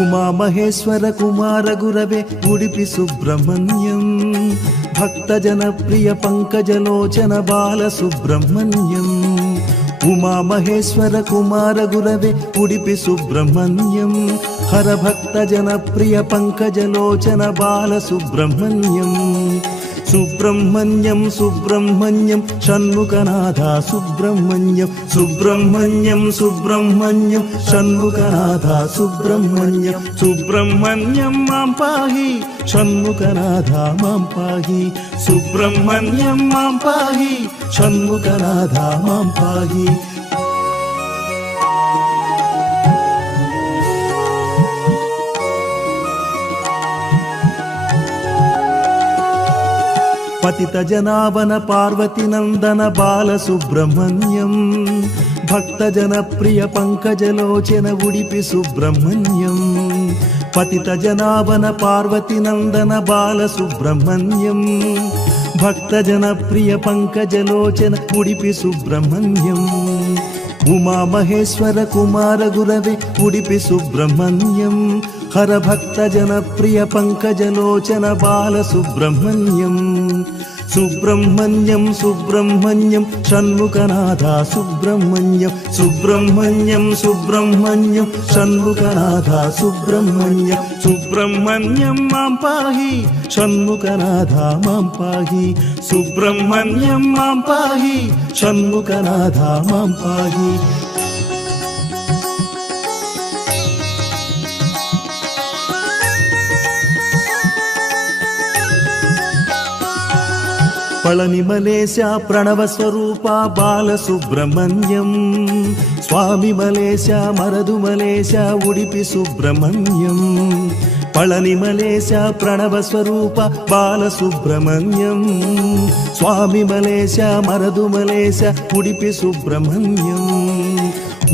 ಉಮಾ ಮಹೇಶ್ವರ ಕುಮಾರ ಗುರವೇ ಉಡುಪಿ ಸುಬ್ರಹ್ಮಣ್ಯಂ, ಭಕ್ತ ಜನಪ್ರಿಯ ಪಂಕಜಲೋಚನ ಬಾಲ ಸುಬ್ರಹ್ಮಣ್ಯಂ. ಉಮಾ ಮಹೇಶ್ವರ ಕುಮಾರ ಗುರವೇ ಉಡುಪಿ ಸುಬ್ರಹ್ಮಣ್ಯಂ, ಹರ ಭಕ್ತ ಜನಪ್ರಿಯ ಪಂಕಜಲೋಚನ ಬಾಲ ಸುಬ್ರಹ್ಮಣ್ಯಂ. ಸುಬ್ರಹ್ಮಣ್ಯಂ ಸುಬ್ರಹ್ಮಣ್ಯಂ ಷಣ್ಮುಖನಾಥ ಸುಬ್ರಹ್ಮಣ್ಯಂ, ಸುಬ್ರಹ್ಮಣ್ಯಂ ಸುಬ್ರಹ್ಮಣ್ಯಂ ಷಣ್ಮುಖನಾಥ ಸುಬ್ರಹ್ಮಣ್ಯಂ. ಸುಬ್ರಹ್ಮಣ್ಯಂ ಮಾಂ ಪಾಹಿ ಷಣ್ಮುಖನಾಥ ಮಾಂ ಪಾಹಿ, ಸುಬ್ರಹ್ಮಣ್ಯಂ ಮಾಂ ಪಾಹಿ ಷಣ್ಮುಖನಾಥ ಮಾಂ ಪಾಹಿ. ಪತಿತ ಜನಾಭನ ಪಾರ್ವತಿ ನಂದನ ಬಾಲ ಸುಬ್ರಹ್ಮಣ್ಯಂ, ಭಕ್ತ ಜನಪ್ರಿಯ ಪಂಕಜಲೋಚನ ಉಡುಪಿ ಸುಬ್ರಹ್ಮಣ್ಯಂ. ಪತಿತ ಜನಾಭನ ಪಾರ್ವತಿ ನಂದನ ಬಾಲ ಸುಬ್ರಹ್ಮಣ್ಯಂ, ಭಕ್ತ ಜನಪ್ರಿಯ ಪಂಕಜಲೋಚನ ಉಡುಪಿ ಸುಬ್ರಹ್ಮಣ್ಯಂ. ಉಮಾ ಮಹೇಶ್ವರ ಕುಮಾರ ಗುರವೇ ಉಡುಪಿ ಸುಬ್ರಹ್ಮಣ್ಯಂ, ಹರ ಭಕ್ತ ಜನಪ್ರಿಯ ಪಂಕಜಲೋಚನ ಬಾಲ ಸುಬ್ರಹ್ಮಣ್ಯಂ. ಸುಬ್ರಹ್ಮಣ್ಯಂ ಸುಬ್ರಹ್ಮಣ್ಯಂ ಷಣ್ಮುಖನಾಥ ಸುಬ್ರಹ್ಮಣ್ಯಂ, ಸುಬ್ರಹ್ಮಣ್ಯಂ ಸುಬ್ರಹ್ಮಣ್ಯಂ ಷಣ್ಮುಖನಾಥ ಸುಬ್ರಹ್ಮಣ್ಯಂ. ಸುಬ್ರಹ್ಮಣ್ಯಂ ಮಾಂ ಪಾಹಿ ಷಣ್ಮುಖನಾಥ ಮಾಂ ಪಾಹಿ, ಸುಬ್ರಹ್ಮಣ್ಯಂ ಮಾಂ ಪಾಹಿ ಷಣ್ಮುಖನಾಥ ಮಾಂ ಪಾಹಿ. ಪಳನಿ ಮಲೇಶ ಪ್ರಣವ ಸ್ವರೂಪ ಬಾಲ ಸುಬ್ರಹ್ಮಣ್ಯಂ, ಸ್ವಾಮಿ ಮಲೇಶ ಮರದು ಮಲೇಶ ಉಡುಪಿ ಸುಬ್ರಹ್ಮಣ್ಯಂ. ಪಳನಿ ಮಲೇಶ ಪ್ರಣವ ಸ್ವರೂಪ ಬಾಲ ಸುಬ್ರಹ್ಮಣ್ಯಂ, ಸ್ವಾಮಿ ಮಲೇಶ ಮರದು ಮಲೇಶ ಉಡುಪಿ ಸುಬ್ರಹ್ಮಣ್ಯಂ.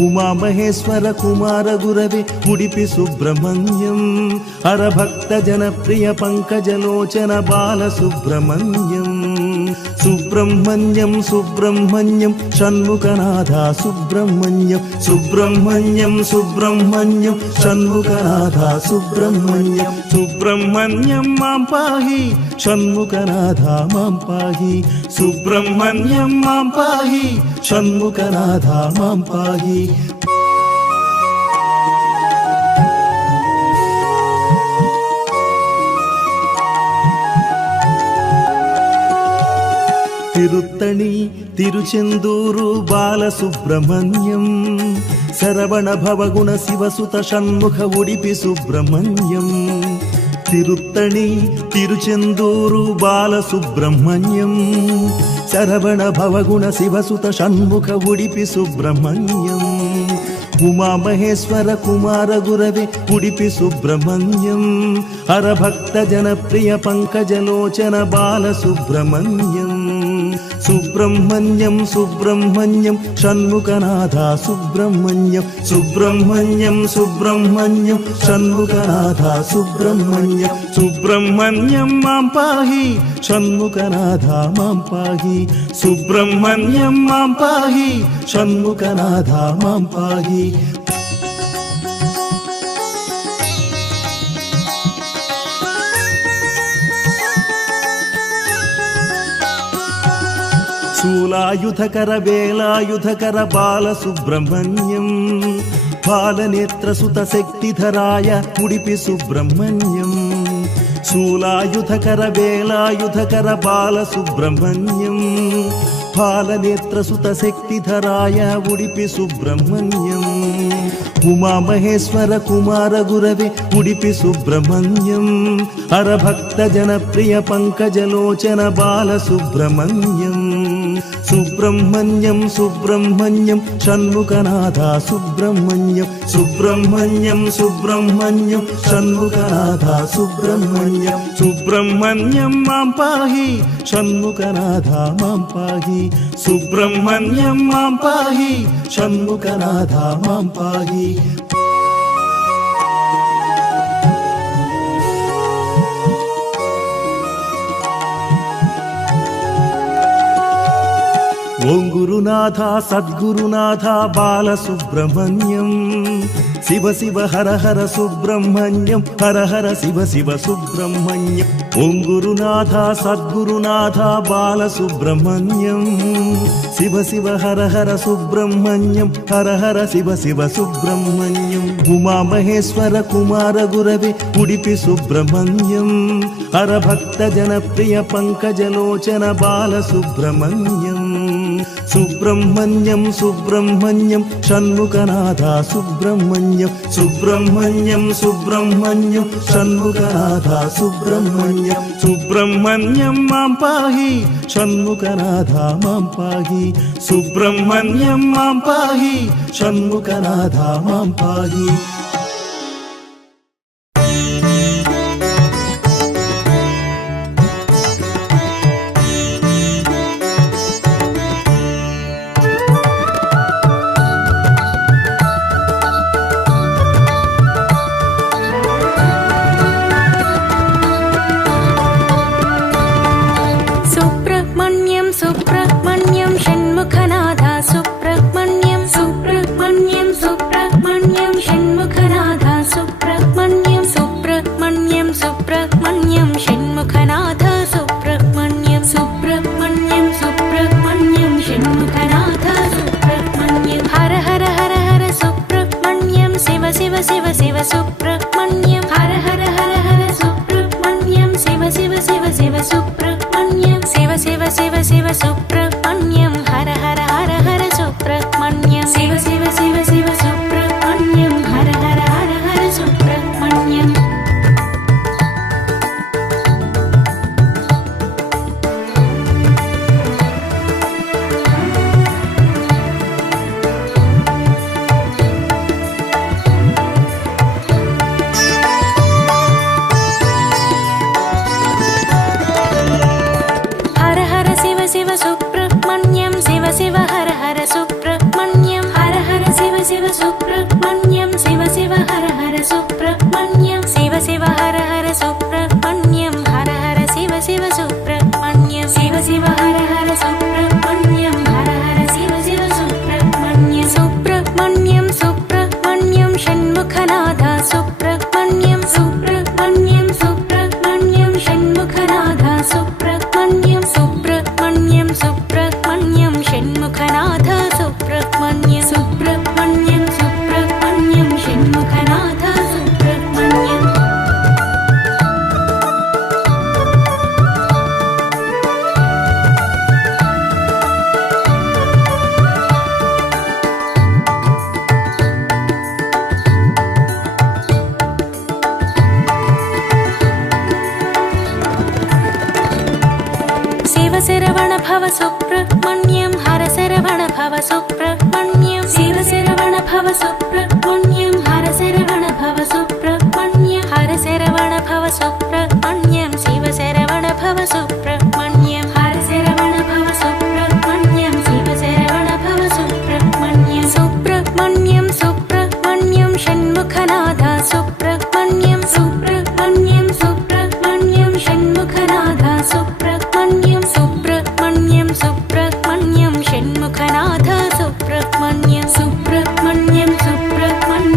ಉಮಾ ಮಹೇಶ್ವರ ಕುಮಾರ ಗುರವೇ ಉಡುಪಿ ಸುಬ್ರಹ್ಮಣ್ಯಂ, ಹರ ಭಕ್ತ ಜನಪ್ರಿಯ ಪಂಕಜಲೋಚನ ಬಾಲ ಸುಬ್ರಹ್ಮಣ್ಯಂ. ಸುಬ್ರಹ್ಮಣ್ಯಂ ಸುಬ್ರಹ್ಮಣ್ಯಂ ಷಣ್ಮುಖನಾಥ ಸುಬ್ರಹ್ಮಣ್ಯಂ, ಸುಬ್ರಹ್ಮಣ್ಯಂ ಸುಬ್ರಹ್ಮಣ್ಯಂ ಷಣ್ಮುಖನಾಥ ಸುಬ್ರಹ್ಮಣ್ಯಂ. ಸುಬ್ರಹ್ಮಣ್ಯಂ ಮಾಂ ಪಾಹಿ ಷಣ್ಮುಖನಾಥ ಮಾಂ ಪಾಹಿ, ಸುಬ್ರಹ್ಮಣ್ಯಂ ಮಾಂ ಪಾಹಿ ಷಣ್ಮುಖನಾಥ ಮಾಂ ಪಾಹಿ. ತಿರುತ್ತಣಿ ತಿರುಚೆಂದೂರು ಬಾಲ ಸುಬ್ರಹ್ಮಣ್ಯಂ, ಸರವಣ ಭವಗುಣ ಶಿವಸುತ ಷಣ್ಮುಖ ಉಡುಪಿ ಸುಬ್ರಹ್ಮಣ್ಯಂ. ತಿರುತ್ತಣಿ ತಿರುಚೆಂದೂರು ಬಾಲ ಸುಬ್ರಹ್ಮಣ್ಯಂ, ಸರವಣ ಭವಗುಣ ಶಿವಸುತ ಷಣ್ಮುಖ ಉಡುಪಿ ಸುಬ್ರಹ್ಮಣ್ಯಂ. ಉಮಾ ಮಹೇಶ್ವರ ಕುಮಾರ ಗುರವೇ ಉಡುಪಿ ಸುಬ್ರಹ್ಮಣ್ಯಂ, ಹರ ಭಕ್ತ ಜನಪ್ರಿಯ ಪಂಕಜಲೋಚನ ಬಾಲ ಸುಬ್ರಹ್ಮಣ್ಯಂ. ಸುಬ್ರಹ್ಮಣ್ಯಂ ಸುಬ್ರಹ್ಮಣ್ಯಂ ಷಣ್ಮುಖನಾಥ ಸುಬ್ರಹ್ಮಣ್ಯಂ, ಸುಬ್ರಹ್ಮಣ್ಯಂ ಸುಬ್ರಹ್ಮಣ್ಯಂ ಷಣ್ಮುಖನಾಥ ಸುಬ್ರಹ್ಮಣ್ಯಂ. ಸುಬ್ರಹ್ಮಣ್ಯಂ ಮಾಂ ಪಾಹಿ ಷಣ್ಮುಖನಾಥ ಮಾಂ ಪಾಹಿ, ಸುಬ್ರಹ್ಮಣ್ಯಂ ಮಾಂ ಪಾಹಿ ಷಣ್ಮುಖನಾಥ ಮಾಂ ಪಾಹಿ. ಶೂಲಾಯುಧಕರ ವೇಲಾಯುಧಕರ ಬಾಲ ಸುಬ್ರಹ್ಮಣ್ಯಂ, ಬಾಲನೇತ್ರ ಸುತ ಶಕ್ತಿಧರಾಯ ಉಡುಪಿ ಸುಬ್ರಹ್ಮಣ್ಯಂ. ಶೂಲಾಯುಧಕರ ವೇಲಾಯುಧಕರ ಬಾಲ ಸುಬ್ರಹ್ಮಣ್ಯಂ, ಬಾಲನೇತ್ರ ಸುತ ಶಕ್ತಿಧರಾಯ ಉಡುಪಿ ಸುಬ್ರಹ್ಮಣ್ಯಂ. ಉಮಾ ಮಹೇಶ್ವರ ಕುಮಾರ ಗುರವೇ ಉಡುಪಿ ಸುಬ್ರಹ್ಮಣ್ಯಂ, ಹರ ಭಕ್ತ ಜನಪ್ರಿಯ ಪಂಕಜಲೋಚನ ಬಾಲ ಸುಬ್ರಹ್ಮಣ್ಯಂ. ಸುಬ್ರಹ್ಮಣ್ಯಂ ಸುಬ್ರಹ್ಮಣ್ಯಂ ಷಣ್ಮುಖನಾಥ ಸುಬ್ರಹ್ಮಣ್ಯಂ, ಸುಬ್ರಹ್ಮಣ್ಯಂ ಸುಬ್ರಹ್ಮಣ್ಯಂ ಷಣ್ಮುಖನಾಥ ಸುಬ್ರಹ್ಮಣ್ಯಂ. ಸುಬ್ರಹ್ಮಣ್ಯಂ ಮಾಂ ಪಾಹಿ ಷಣ್ಮುಖನಾಥ ಮಾಂ ಪಾಹಿ, ಸುಬ್ರಹ್ಮಣ್ಯಂ ಮಾಂ ಪಾಹಿ ಷಣ್ಮುಖನಾಥ ಮಾಂ ಪಾಹಿ. ఓం గురునాథ సద్గురునాథ బాలసుబ్రహ్మణ్యం శివ శివ హర హర సుబ్రహ్మణ్యం హర హర శివ శివ సుబ్రహ్మణ్యం ఓం గురునాథ సద్గురునాథ బాలసుబ్రహ్మణ్యం శివ శివ హర హర సుబ్రహ్మణ్యం హర హర శివ శివ సుబ్రహ్మణ్యం ఉమామహేశ్వర కుమార గురవే ఉడిపి సుబ్రహ్మణ్యం హర భక్త జనప్రియ పంకజలోచన బాలసుబ్రహ్మణ్యం సుబ్రహ్మణ్యం సుబ్రహ్మణ్యం షణ్ముఖనాథ సుబ్రహ్మణ్యం సుబ్రహ్మణ్యం సుబ్రహ్మణ్యం షణ్ముఖనాథ సుబ్రహ్మణ్యం సుబ్రహ్మణ్యం మాం పాహి షణ్ముఖనాథ మాం పాహి సుబ్రహ్మణ్యం మాం పాహి షణ్ముఖనాథ మాం పాహి సుబ్రహ్మణ్యం సుబ్రహ్మణ్యం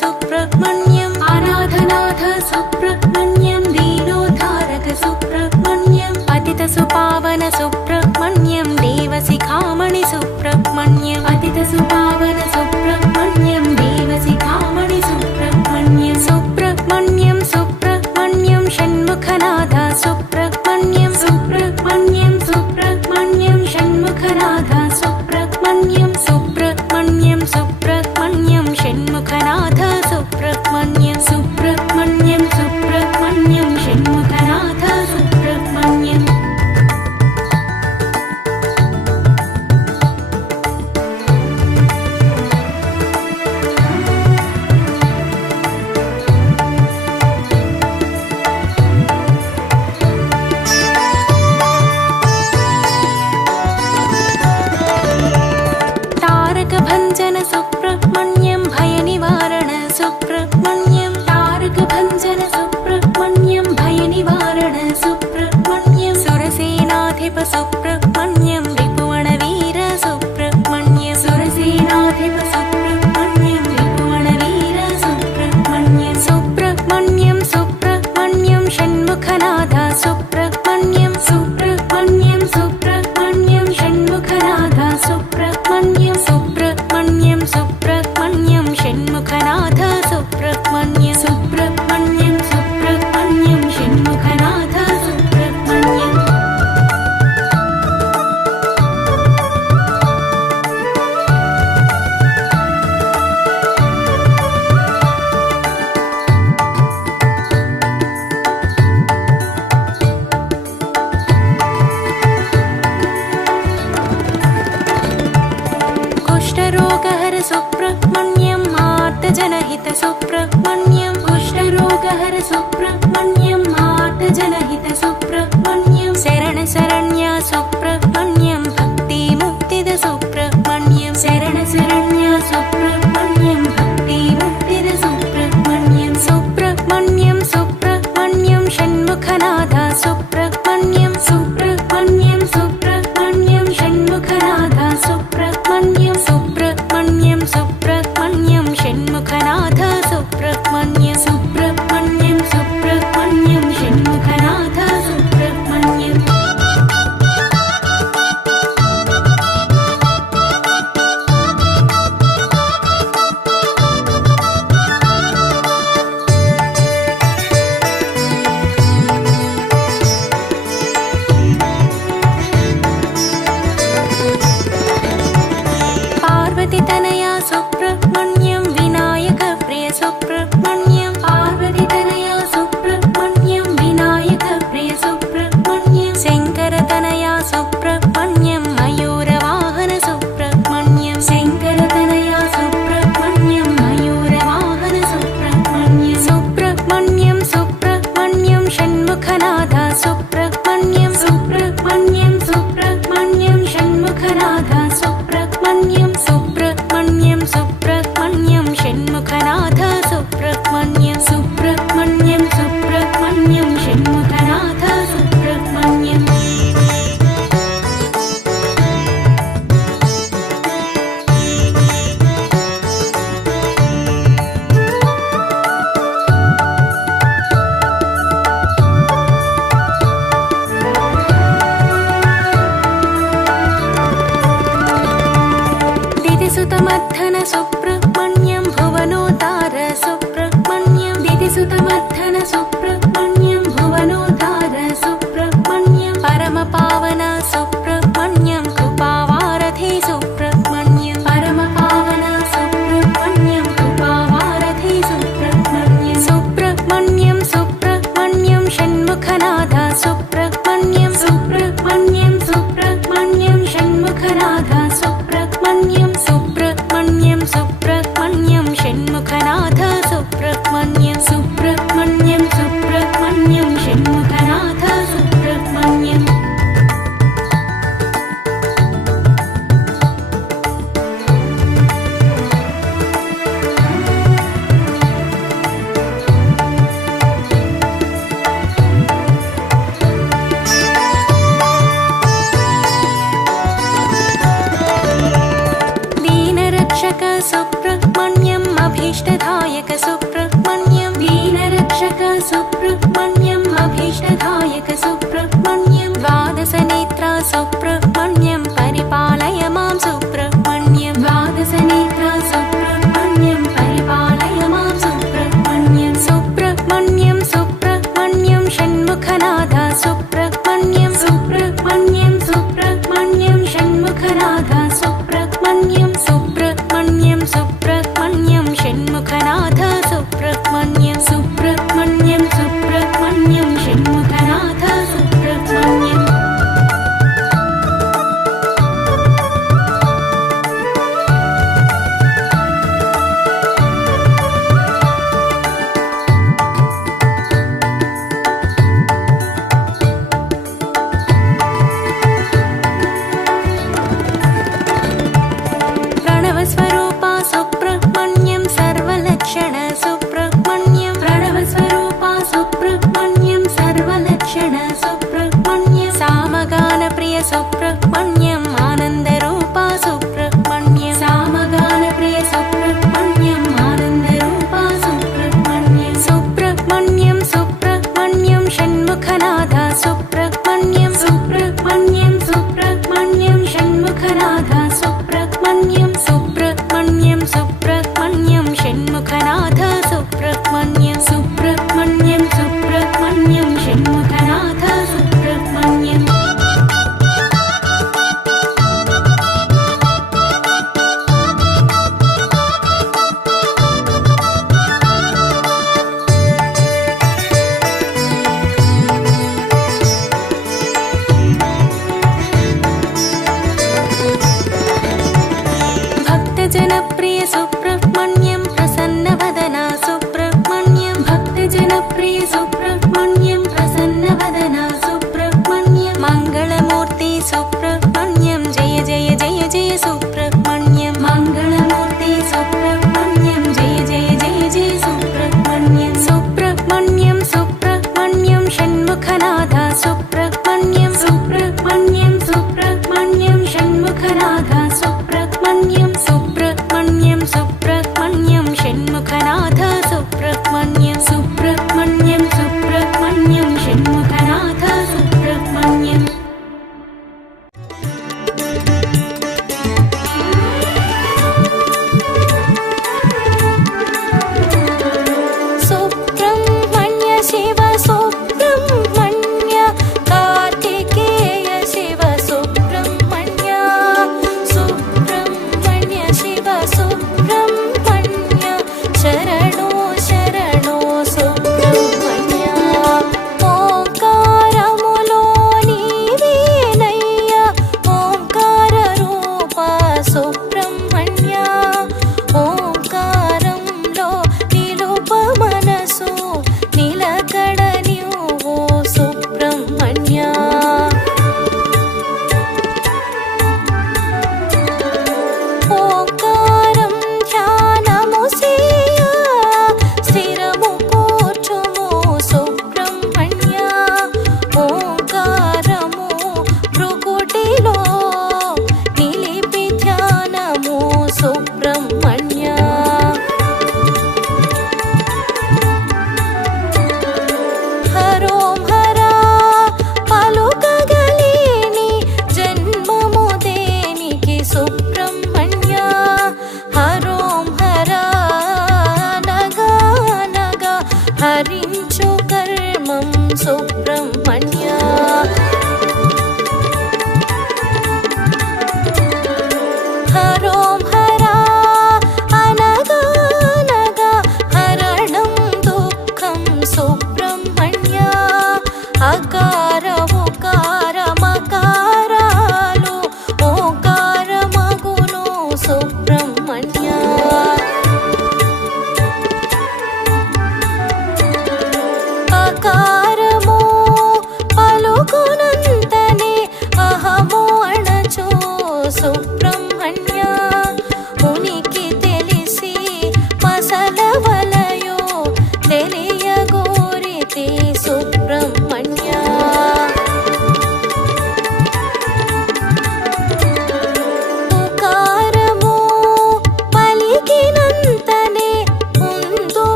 सुब्रह्मण्यम् अनाथनाथ सुब्रह्मण्यं दीनोद्धारक सुब्रह्मण्यम् अतित सुपावन सुब्रह्मण्यं देवशिखामणि सुब्रह्मण्यम् अतित सुपावन सुब्रह्मण्यं देवशिखामणि सुब्रह्मण्यं सुब्रह्मण्यं सुब्रह्मण्यं षण्मुखनाथ सुब्रह्मण्यं सुब्रह्मण्यं सुब्रह्मण्यं षण्मुखनाथ सुब्रह्मण्यं सुब्रह्मण्यं सुब्रह्मण्यं षण्मुखनाथ सुब्रह्मण्यं सुब्रह्मण्यं सुब्रह्मण्यं षण्मुखनाथ सुब्रह्मण्यं तारकभञ्जन सुब्रह्मण्यं भयनिवारण सुब्रह्मण्यं तारकभञ्जन सुब्रह्मण्यं भयनिवारण सुब्रह्मण्यं सुरसेनाधिप सुब्रह्मण्यं रिपुवणवीर सुब्रह्मण्यं सुरसेनाधिप सुब्रह्मण्यं रिपुवणवीर सुब्रह्मण्यं सुब्रह्मण्यं सुब्रह्मण्यं षण्मुखनाथ सुब्रह्मण्यं सुब्रह्मण्यं सुब्रह्मण्यं षण्मुखनाथ सुब्रह्मण्यं सुब्रह्मण्यं सुब्रह्मण्यं षण्मुखनाथ सुब्रह्मण्यं सुब्रह्मण्यं सुब्रह्मण्यं षण्मुखनाथ सुब्रह्मण्यं कुष्ठरोगहर सुब्रह्मण्यं मार्तजनहित सुब्रह्मण्यं कुष्ठरोगहर सुब्रह्मण्यं मार्तजनहित सुब्रह्मण्यं शरण शरण्य सुब्रह्मण्यं भक्ति मुक्तिद सुब्रह्मण्यं शरण शरण्य सुब्रह्मण्यं भक्ति मुक्तिद सुब्रह्मण्यं सुब्रह्मण्यं सुब्रह्मण्यं षण्मुखनाथ सुब्रह्मण्यं सुब्रह्मण्यं सुब्रह्मण्यं षण्मुखनाथ सुब्रह्मण्यं सुब्रह्मण्यं सुब्रह्मण्यं षण्मुखनाथ सुब्रह्मण्यं सुब्रह्मण्यं सुब्रह्मण्यं षण्मुखनाथ सुब्रह्मण्यं पार्वतीतनया सुब्रह्मण्यं विनायक प्रिय सुब्रह्मण्यं पार्वतीतनया सुब्रह्मण्यं विनायक प्रिय सुब्रह्मण्यं शङ्करतनया सुब्रह्मण्यं मयूरवाहन सुब्रह्मण्यं शङ्करतनया सुब्रह्मण्यं मयूरवाहन सुब्रह्मण्यं सुब्रह्मण्यं सुब्रह्मण्यं षण्मुखनाथ सुब्रह्मण्यं सुब्रह्मण्यं सुब्रह्मण्यं षण्मुखनाथ सुब्रह्मण्यं सुब्रह्मण्यं सुब्रह्मण्यं षण्मुखनाथ सुब्रह्मण्यं सुब्रह्मण्यं सुब्रह्मण्यं षण्मुखनाथ सुब्रह्मण्यं दितिसुतमर्थन सुब्रह्मण्यं भुवनोद्धार सुब्रह्मण्यं दितिसुतमर्थन सुब्रह्मण्यं भुवनोद्धार सुब्रह्मण्यं परमपावन सुब्रह्मण्यं कृपावारधि सुब्रह्मण्यं परमपावन सुब्रह्मण्यं कृपावारधि सुब्रह्मण्यं सुब्रह्मण्यं सुब्रह्मण्यं षण्मुखनाथ सुब्रह्मण्यं सुब्रह्मण्यं सुब्रह्मण्यं षण्मुखनाथ सुब्रह्मण्यं सुब्रह्मण्यं सुब्रह्मण्यं षण्मुखनाथ सुब्रह्मण्यं सुब्रह्मण्यं सुब्रह्मण्यं षण्मुखनाथ सुब्रह्मण्यं दीनरक्षक सुब्रह्मण्यं अभि अभीष्टदायक सुब्रह्मण्यं दीनरक्षक सुब्रह्मण्यम् अभीष्टदायक सुब्रह्मण्यं द्वादशनेत्रा सुब्रह्मण्यं परिपालय मां सुब्रह्मण्यं द्वादशनेत्रा सुब्रह्मण्यं परिपालय मां सुब्रह्मण्यं सुब्रह्मण्यं सुब्रह्मण्यं षण्मुखनाथ सुब्रह्मण्यं सुब्रह्मण्यं सुब्रह्मण्यं षण्मुखनाथ सुब्रह्मण्यं सुब्रह्मण्यं सुब्रह्मण्यं षण्मुखनाथ सुब्रह्मण्यं सुब्रह्मण्यं सुब्रह्मण्यं षण्मुखनाथ सुब्रह्मण्यं प्रणवस्वरूपा सुब्रह्मण्यं सर्वलक्षण सुब्रह्मण्यं प्रणवस्वरूपा सुब्रह्मण्यं सर्वलक्षण सुब्रह्मण्यं सामगानप्रिय सुब्रह्मण्यम् आनन्दरूपा सुब्रह्मण्यं सामगानप्रिय सुब्रह्मण्यम् आनन्दरूपा सुब्रह्मण्यं सुब्रह्मण्यं सुब्रह्मण्यं षण्मुखनाथ सुब्रह्मण्यं सुब्रह्मण्यं सुब्रह्मण्यं षण्मुखनाथ सुब्रह्मण्यं सुब्रह्मण्यं सुब्रह्मण्यं षण्मुखनाथ सुब्रह्मण्यं सुब्रह्मण्यं सुब्रह्मण्यं षण्मुखनाथ सुब्रह्मण्यं भक्तजनप्रिय सुब्रह्मण्यं प्रसन्नवदना सुब्रह्मण्यं भक्तजनप्रिय सुब्रह्मण्यं प्रसन्नवदना सुब्रह्मण्यं मङ्गलमूर्ति सुब्रह्मण्यं जय जय जय जय सुब्रह्मण्यं मङ्गलमूर्ति सुब्रह्मण्यं जय जय जय जय सुब्रह्मण्यं सुब्रह्मण्यं सुब्रह्मण्यं षण्मुखनाथ सुब्रह्मण्यं सुब्रह्मण्यं सुब्रह्मण्यं षण्मुखनाथ सुब्रह्मण्यं सुब्रह्मण्यं सुब्रह्मण्यं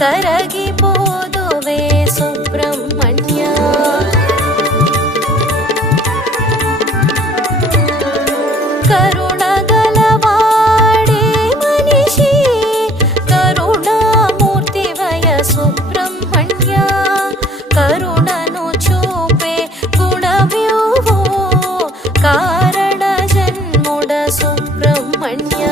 కరగిపోదువే సుబ్రహ్మణ్య. కరుణగలవాడే మనిషి కరుణామూర్తివయ సుబ్రహ్మణ్య. కరుణను చూపే గుణవ్యూహో కారణ జన్ముడ సుబ్రహ్మణ్య.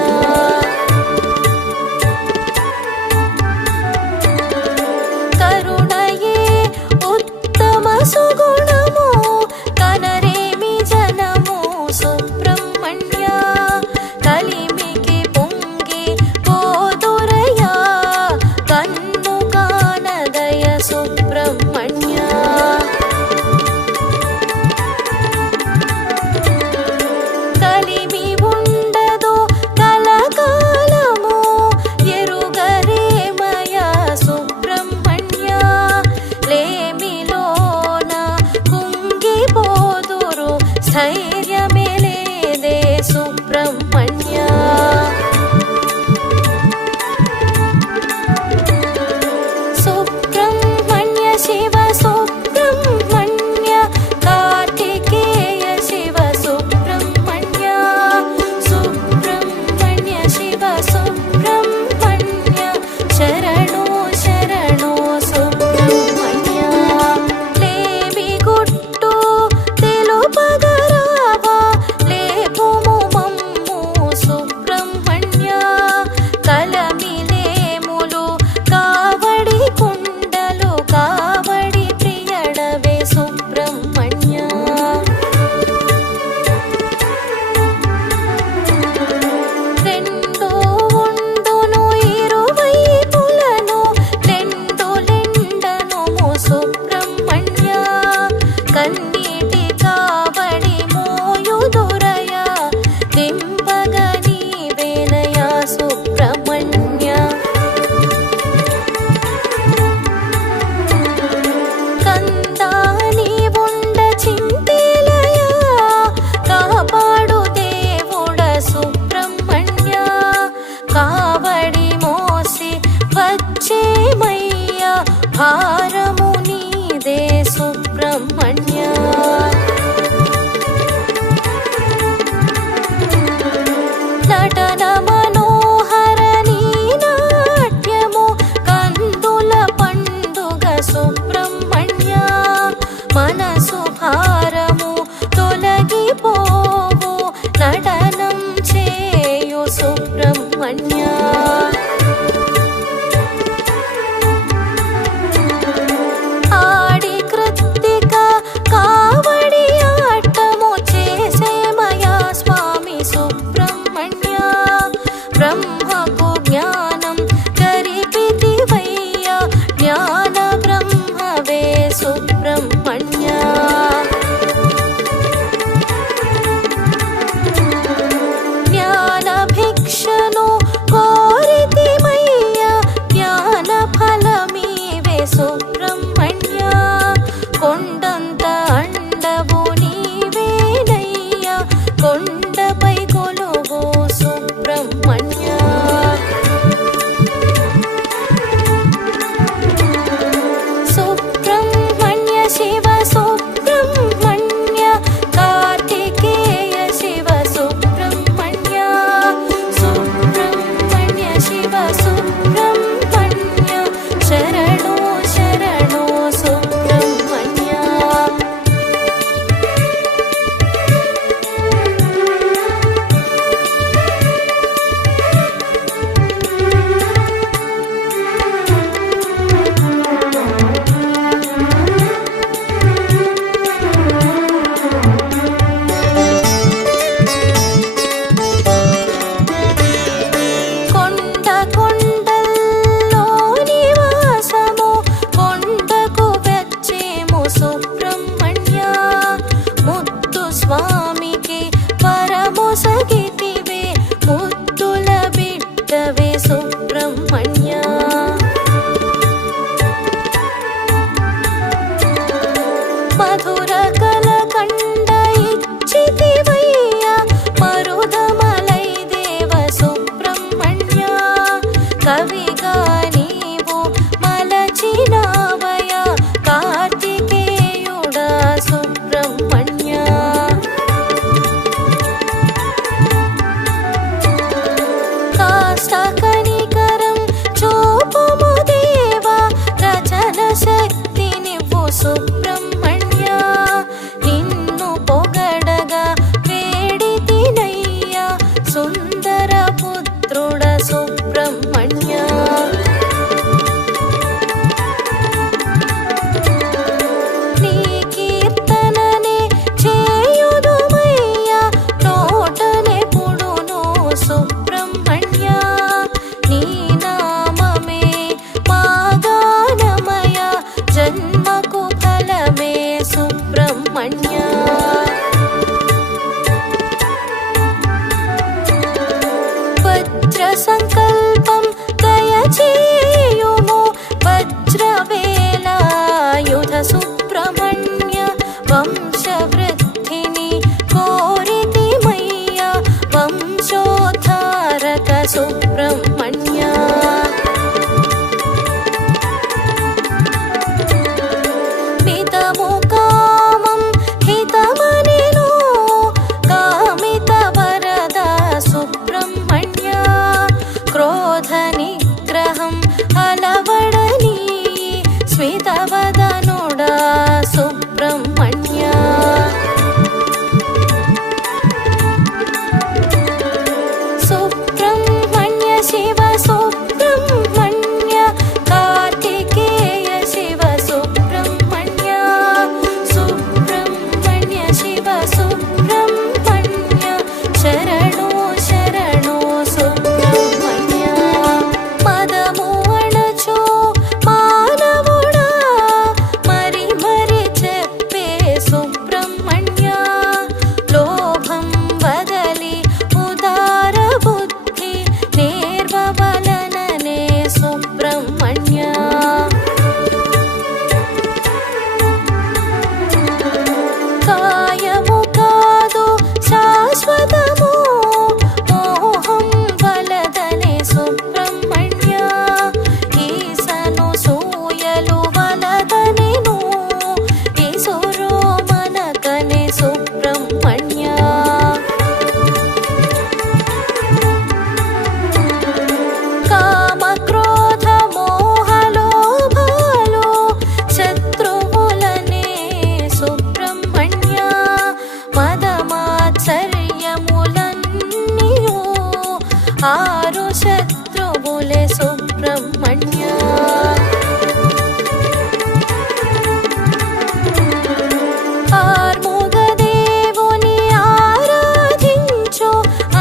ఆర్ముగదేవుని ఆరాధించు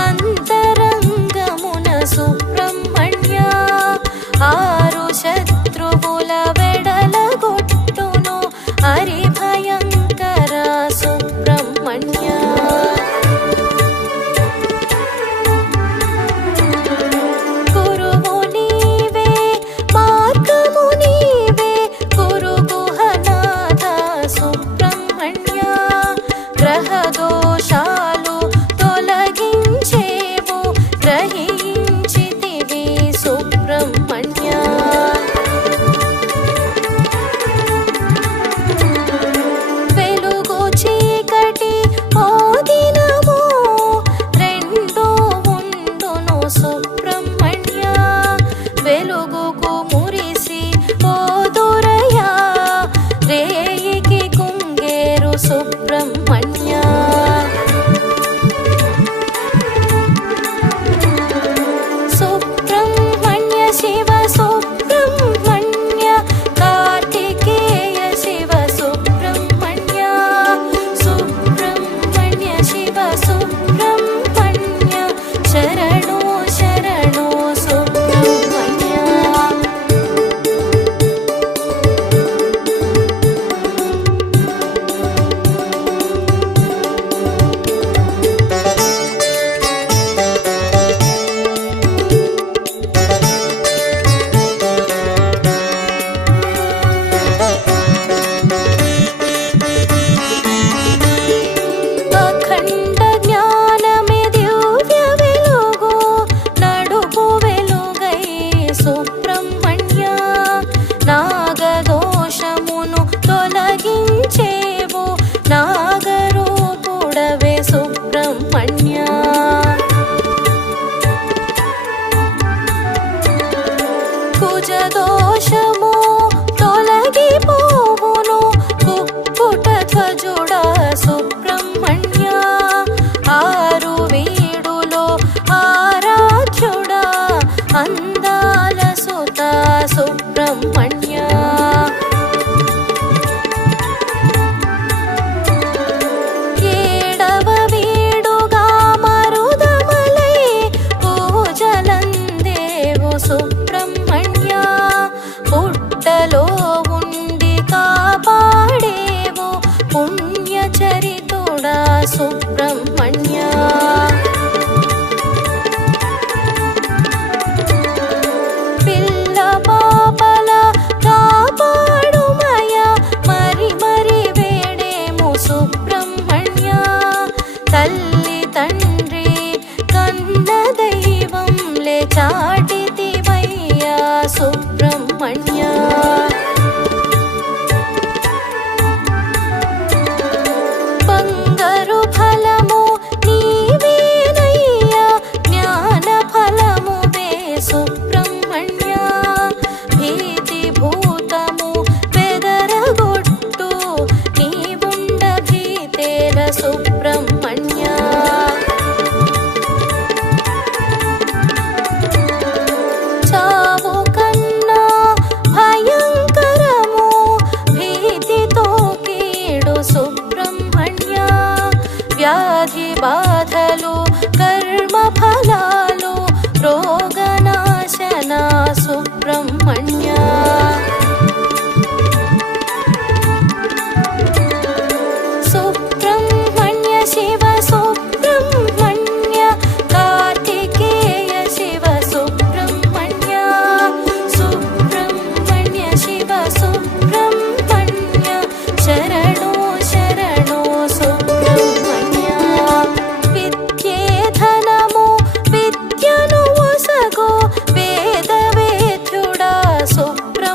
అంతరంగమున సుబ్రహ్మణ్య ఆరు శత్రువుల వెడలగొట్టును హరిభయంకర సుబ్రహ్మణ్య గురువు నీవే మార్గము నీవే గురు గుహనాథ సుబ్రహ్మణ్య గ్రహ దోషాలు తొలగించేవు గ్రహించితివి సుబ్రహ్మణ్య వెలుగు చీకటి ఓ దినము రెండు ఉండును సుబ్రహ్మణ్య వెలుగుకు మురిసి ఓ దొరయా రేయికి కుంగేరు సుబ్రహ్మణ్య సుబ్రహ్మణ్య శివ సుబ్రహ్మణ్య కార్తికేయ శివ సుబ్రహ్మణ్య సుబ్రహ్మణ్య శివ సుబ్రహ్మణ్య శరణు శరణు సుబ్రహ్మణ్య అఖండ జ్ఞానమే దివ్య వెలుగు నడుపు వెలుగై సుబ్రహ్మణ్య నాగదోషమును తొలగించేవు నాగరూపుడవే సుబ్రహ్మణ్య కుజ దోషము తొలగిపోవును కుక్కుట ధ్వజుడా సుబ్రహ్మణ్య ఆరు వీడులో ఆరాధ్యుడా అందాల సుత సుబ్రహ్మణ్య ఏడవ వీడుగా మరుదమలై పూజలందేవు సుబ్రహ్మణ్య పుట్టలో ఉండి కాపాడేవు పుణ్యచరితుడా సుబ్రహ్మణ్య పిల్ల పాపల కాపాడుమయ మరి మరి వేడేము సుబ్రహ్మణ్య తల్లి తండ్రి కన్న దైవం లే చాటితివయ్యా సుబ్రహ్మణ్య బంగారు ఫలము నీవేనయ్యా జ్ఞాన ఫలము వే సుబ్రహ్మణ్య భీతి భూతము బెదరగొట్టు నీవుండ భీతేల సుబ్రహ్మణ్య చావు కన్నా భయంకరము భీతితో కీడు సుబ్రహ్మణ్య వ్యాధి బాధలు కర్మ ఫలాలు రోగనాశన సుబ్రహ్మణ్య సుబ్రహ్మణ్య శివ సుబ్రహ్మణ్య కార్తికేయ శివ సుబ్రహ్మణ్య సుబ్రహ్మణ్య శివ సుబ్రహ్మణ్య శరణు శరణు సుబ్రహ్మణ్య విద్యే ధనము విద్యను ఒసగు వేద వేద్యుడా సుబ్రహ్మణ్య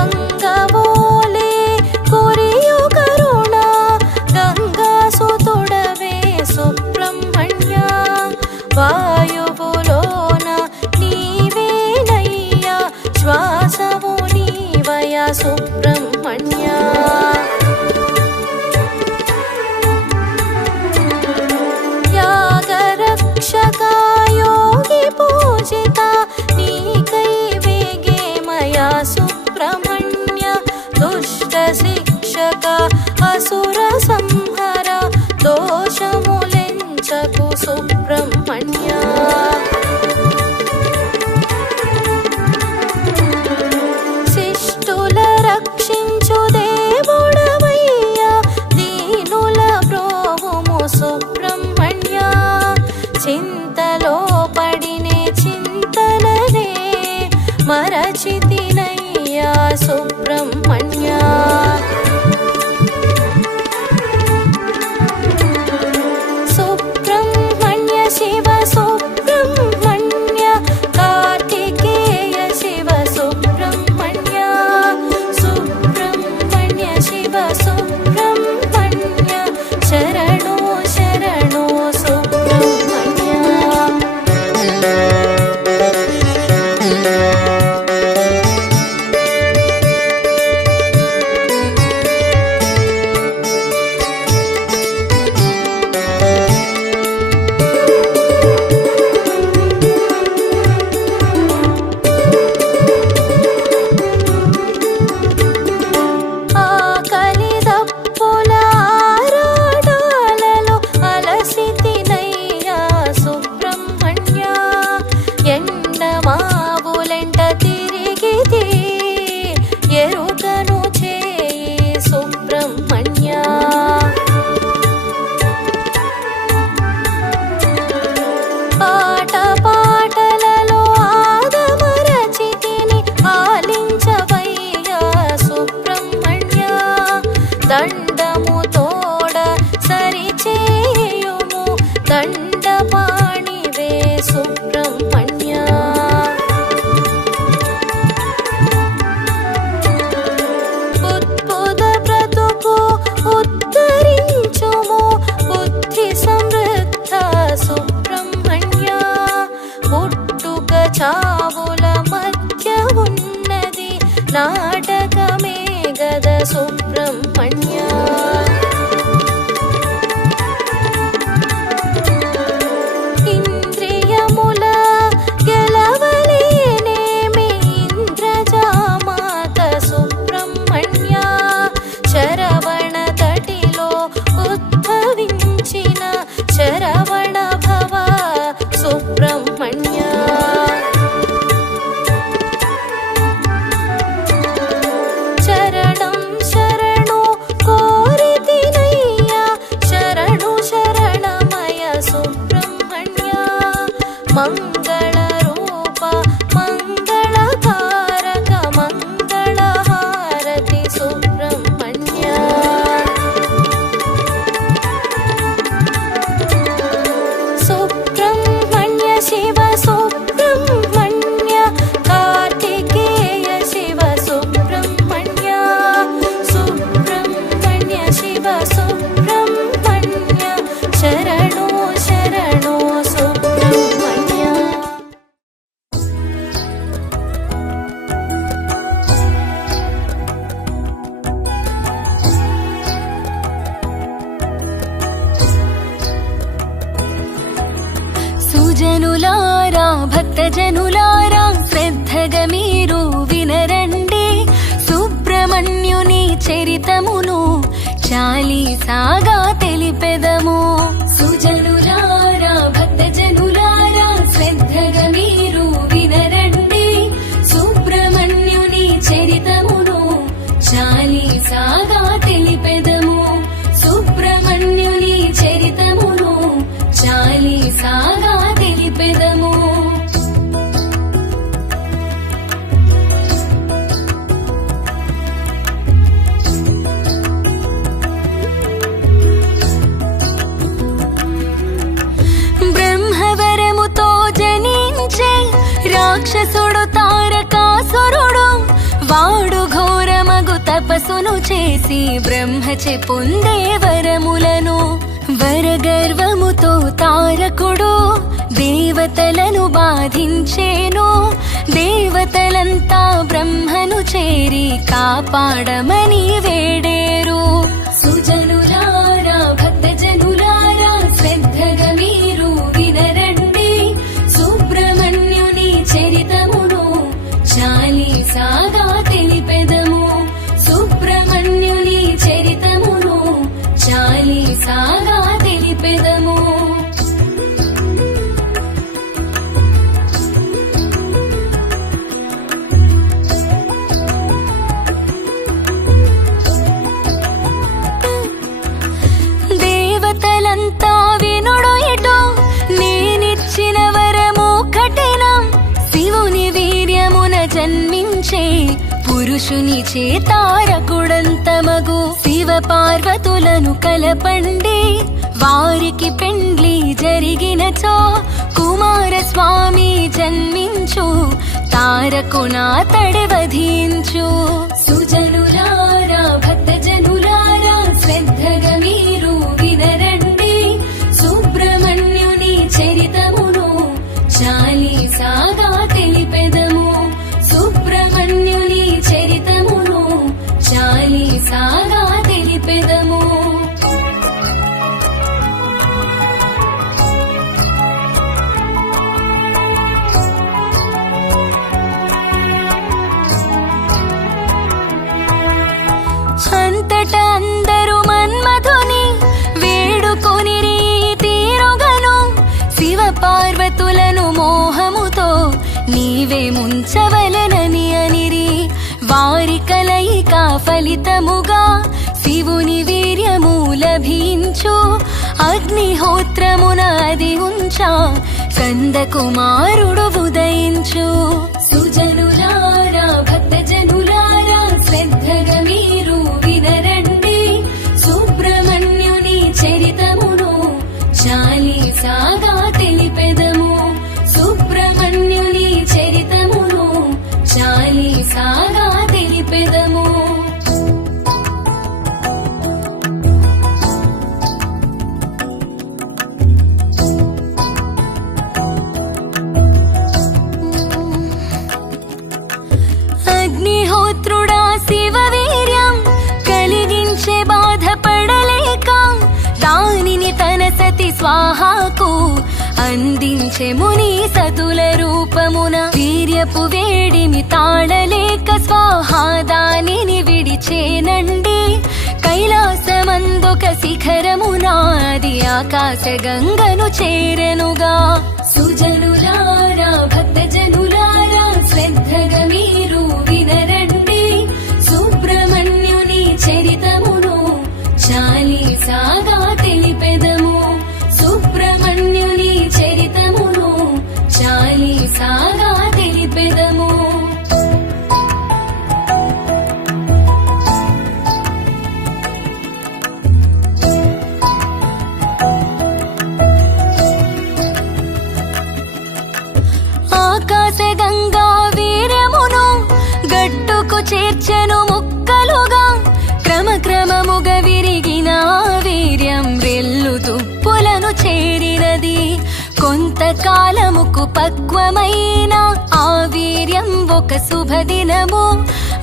గంగవోలే కురియు కరుణ గంగాసుతుడవే సుబ్రహ్మణ్య వాయువులోన నీవేనయ్యా శ్వాసవు నీవయ సుబ్రహ్మణ్య యాగరక్షక యోగి పూజిత నీకై వేగేమయా సుబ్రహ్మణ్య దుష్ట శిక్షక అసుర సంహర దోషములెంచకు సుబ్రహ్మణ్య శిష్టుల రక్షించు దేవుడవయ్యా దీనుల బ్రోవుము సుబ్రహ్మణ్య చింతలో పడినే చింతననే మరచితినయ్యా సుబ్రహ్మణ్య సుబ్రహ్మణ్య శివ సుబ్రహ్మణ్య కార్తికేయ శివ సుబ్రహ్మణ్య సుబ్రహ్మణ్య శివ సుబ్రహ్మణ్య శరణో శరణో సుబ్రహ్మణ్య ఆకలి దప్పుల ఆరాటాలలో అలసితినయ్యా సుబ్రహ్మణ్య ఎండమావులెంట తిరిగితి ఎరుకను చేయి సుబ్రహ్మణ్య ఆట పాటలలో ఆదమరచితిని ఆలించవయ్యా సుబ్రహ్మణ్య దండము తోడ సరిచేయుము దండపాణివే సుబ్రహ్మణ్య ఉద్భుత బ్రతుకు ఉద్ధరించుము బుద్ధి సమృద్ధ సుబ్రహ్మణ్య పుట్టుక చావుల మధ్య ఉన్నది నాటకమే గద సుబ్రహ్మణ్య ఇంద్రియముల గెలవలేనేమి ఇంద్రజామాత సుబ్రహ్మణ్య శరవణ తటిలో ఉద్భవించిన శరవణ భవ సుబ్రహ్మణ్య చరణం శరణు కోరితినయ్యా శరణు శరణమయ సుబ్రహ్మణ్య మంగళ రూప మంగళకారక మంగళహారతి సుబ్రహ్మణ్య సుబ్రహ్మణ్య శివ సుబ్రహ్మణ్య కార్తికేయ శివ సుబ్రహ్మణ్య సుబ్రహ్మణ్య శివ సుబ్రహ్మణ్య శరణో శరణో సుబ్రహ్మణ్య సుజనులారా భక్తజనులారా శ్రద్ధగా మీరు వినరండి సుబ్రహ్మణ్యుని చరితమును చాలీసాగా తెలిపెదము సుజనులారా భక్తజనులారా శ్రద్ధగా మీరు వినరండి సుబ్రహ్మణ్యుని చరితమును చాలీసాగా తెలిపెదము సుబ్రహ్మణ్యుని చరితమును చాలీసాగా తెలిపెదము వాడు ఘోరమగు తపస్సును చేసి బ్రహ్మచే పొందే వరములను వరగర్వముతో తారకుడు దేవతలను బాధించేను. దేవతలంతా బ్రహ్మను చేరి కాపాడమని వేడేరు. సుజనులారా భక్తజనులారా శ్రద్ధగా మీరు వినరండి, సుబ్రహ్మణ్యుని చరితమును చాలీసాగా తెలిపెదము. సుబ్రహ్మణ్యుని చరితమును చాలీసాగా తెలిపెదము. దేవతలంతా వినుడు ఇటు, నేనిచ్చిన వరము కఠినం. శివుని వీర్యమున జన్మించే పురుషుని చేతారకుడంతమగు శివ పార్వతులను కలపండి. వారికి పెండ్లి జరిగినచో కుమారస్వామి జన్మించు, తారకునా తడి వధించు. సుజనులారా భక్తజనులారా శ్రద్ధగా మీరు వినరండి, సుబ్రహ్మణ్యుని చరితమును చాలీసాగా తెలిపెదము. సుబ్రహ్మణ్యుని చరితమును చాలీసాగా తెలిపెదము. అంతటా అందరూ మన్మధుని వేడుకొని తీరుగను. శివ పార్వతులను మోహముతో నీవే ముంచవలెనని అనిరి. వారి కలయిక ఫలితముగా శివుని వీర్యము లభించు. అగ్నిహోత్రమున అది ఉంచా కందకుమారుడు ఉదయించు. సుజనులారా భక్తజనులారా శ్రద్ధగా మీరు వినరండి, సుబ్రహ్మణ్యుని చరితమును చాలీసాగా తెలిపెదము. సుబ్రహ్మణ్యుని చరితమును చాలీసాగా తెలిపెదము. అగ్నిహోత్రుడా శివ వీర్యం కలిగించే బాధపడలేక దానిని తన సతి స్వాహాకు అందించే ముని సతుల రూపమున. వీర్యపు వేడిమి తాళలేక స్వాహా దానిని విడిచేనండి. కైలాసమందొక శిఖరమునాది ఆకాశ గంగను చేరెనుగా. సుజనులారా భక్తజనులారా శ్రద్ధగా మీరు వినరండి, సుబ్రహ్మణ్యుని చరితమును చాలీసాగా తెలిపెదము. సుబ్రహ్మణ్యుని చరితమును చాలీసాగా తెలిపెదము. ఆకాశ గంగా వీర్యమును గట్టుకు చేర్చెను ముక్కలుగా. క్రమక్రమముగా విరిగిన వీర్యం రెల్లు తుప్పులను చేరినది. కొంతకాలముకు పక్వమైన ఆ వీర్యం ఒక శుభదినము